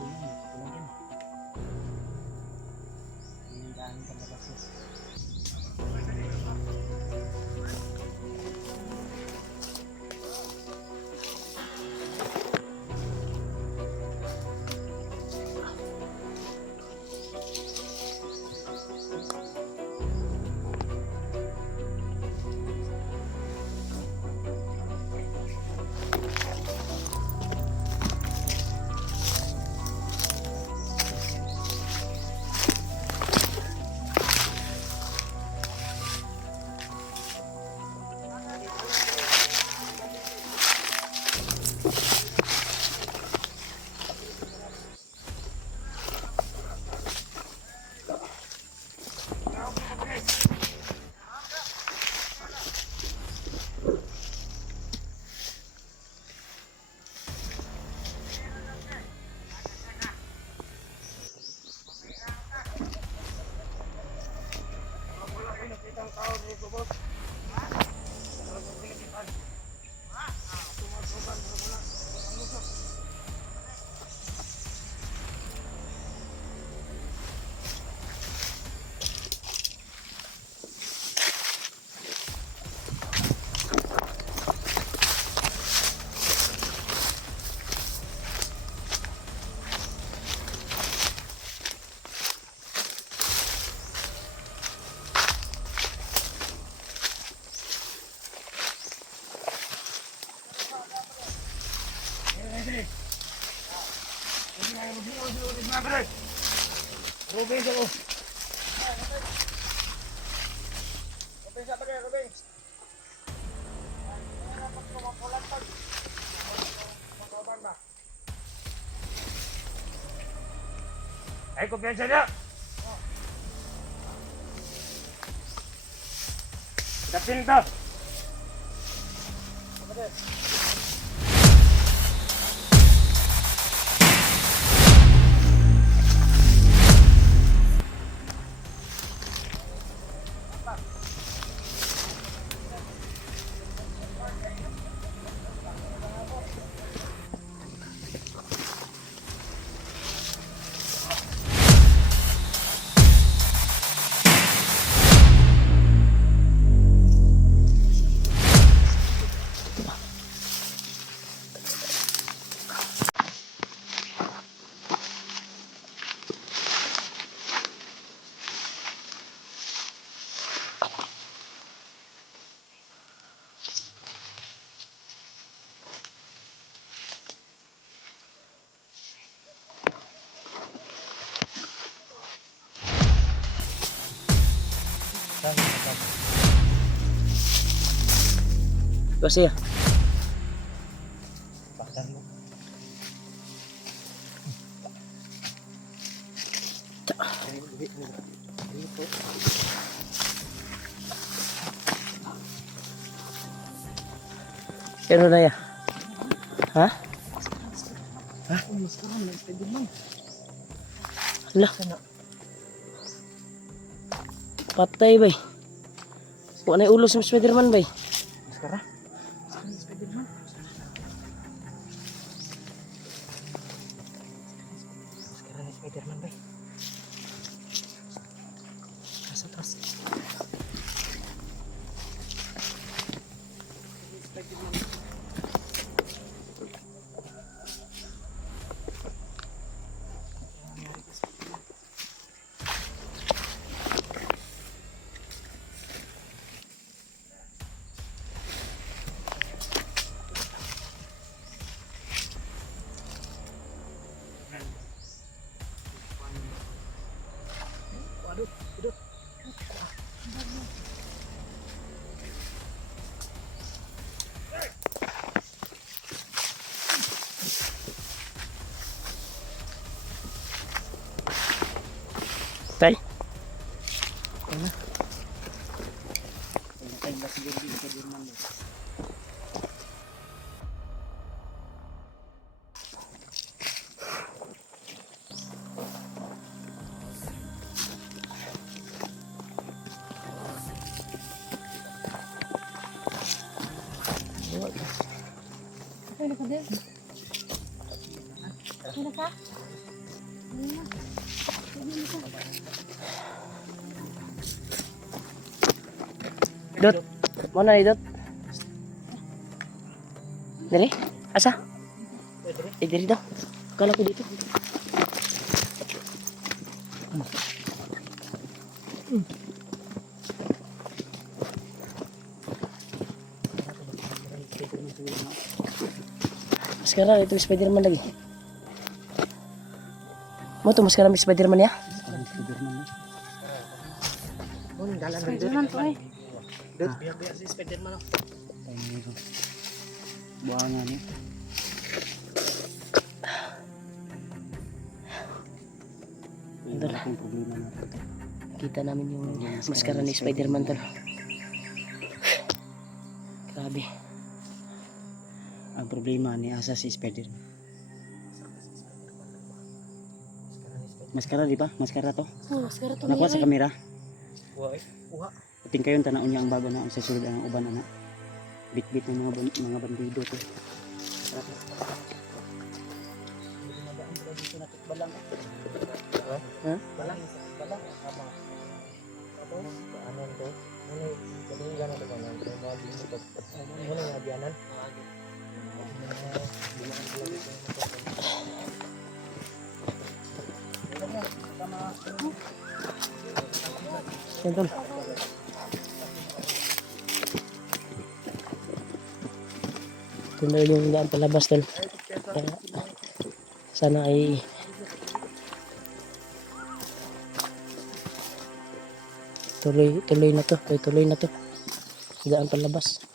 Ay, kumpiyansa niya! Kapil ito! Kasi Bakdan mo. ano na ya? Ha? Hala. Patay bay. Wala na ulo sa Spiderman bay. Maskara? Maskara ni Spiderman ba? Asa tas. Pwede ka din. Pwede ka? Dot. Mana ni Dot? Dali. Asa? Diri daw. Kala ko dito. Maskara itu Spiderman lagi. Mo to maskara Spiderman ya? Spiderman to eh. Biyak-biyak si Spiderman. Buangan ya. Ito lang ang problema natin. Kita namin yung maskara ni Spiderman tol. Grabe. Ang problema ni asa si Spider-Man. Maskara di ba? Maskara to. Oh, maskara to Nakuha sa kamera. Kuha. Puting kayo tanaon niya ang bago na sa sulod ang uban na. Bit-bit ng mga bandido to. Ha? Yan tol. Ito na yung daan palabas tol. Kaya, sana ay tuloy na to. Tuloy na to. Daan palabas.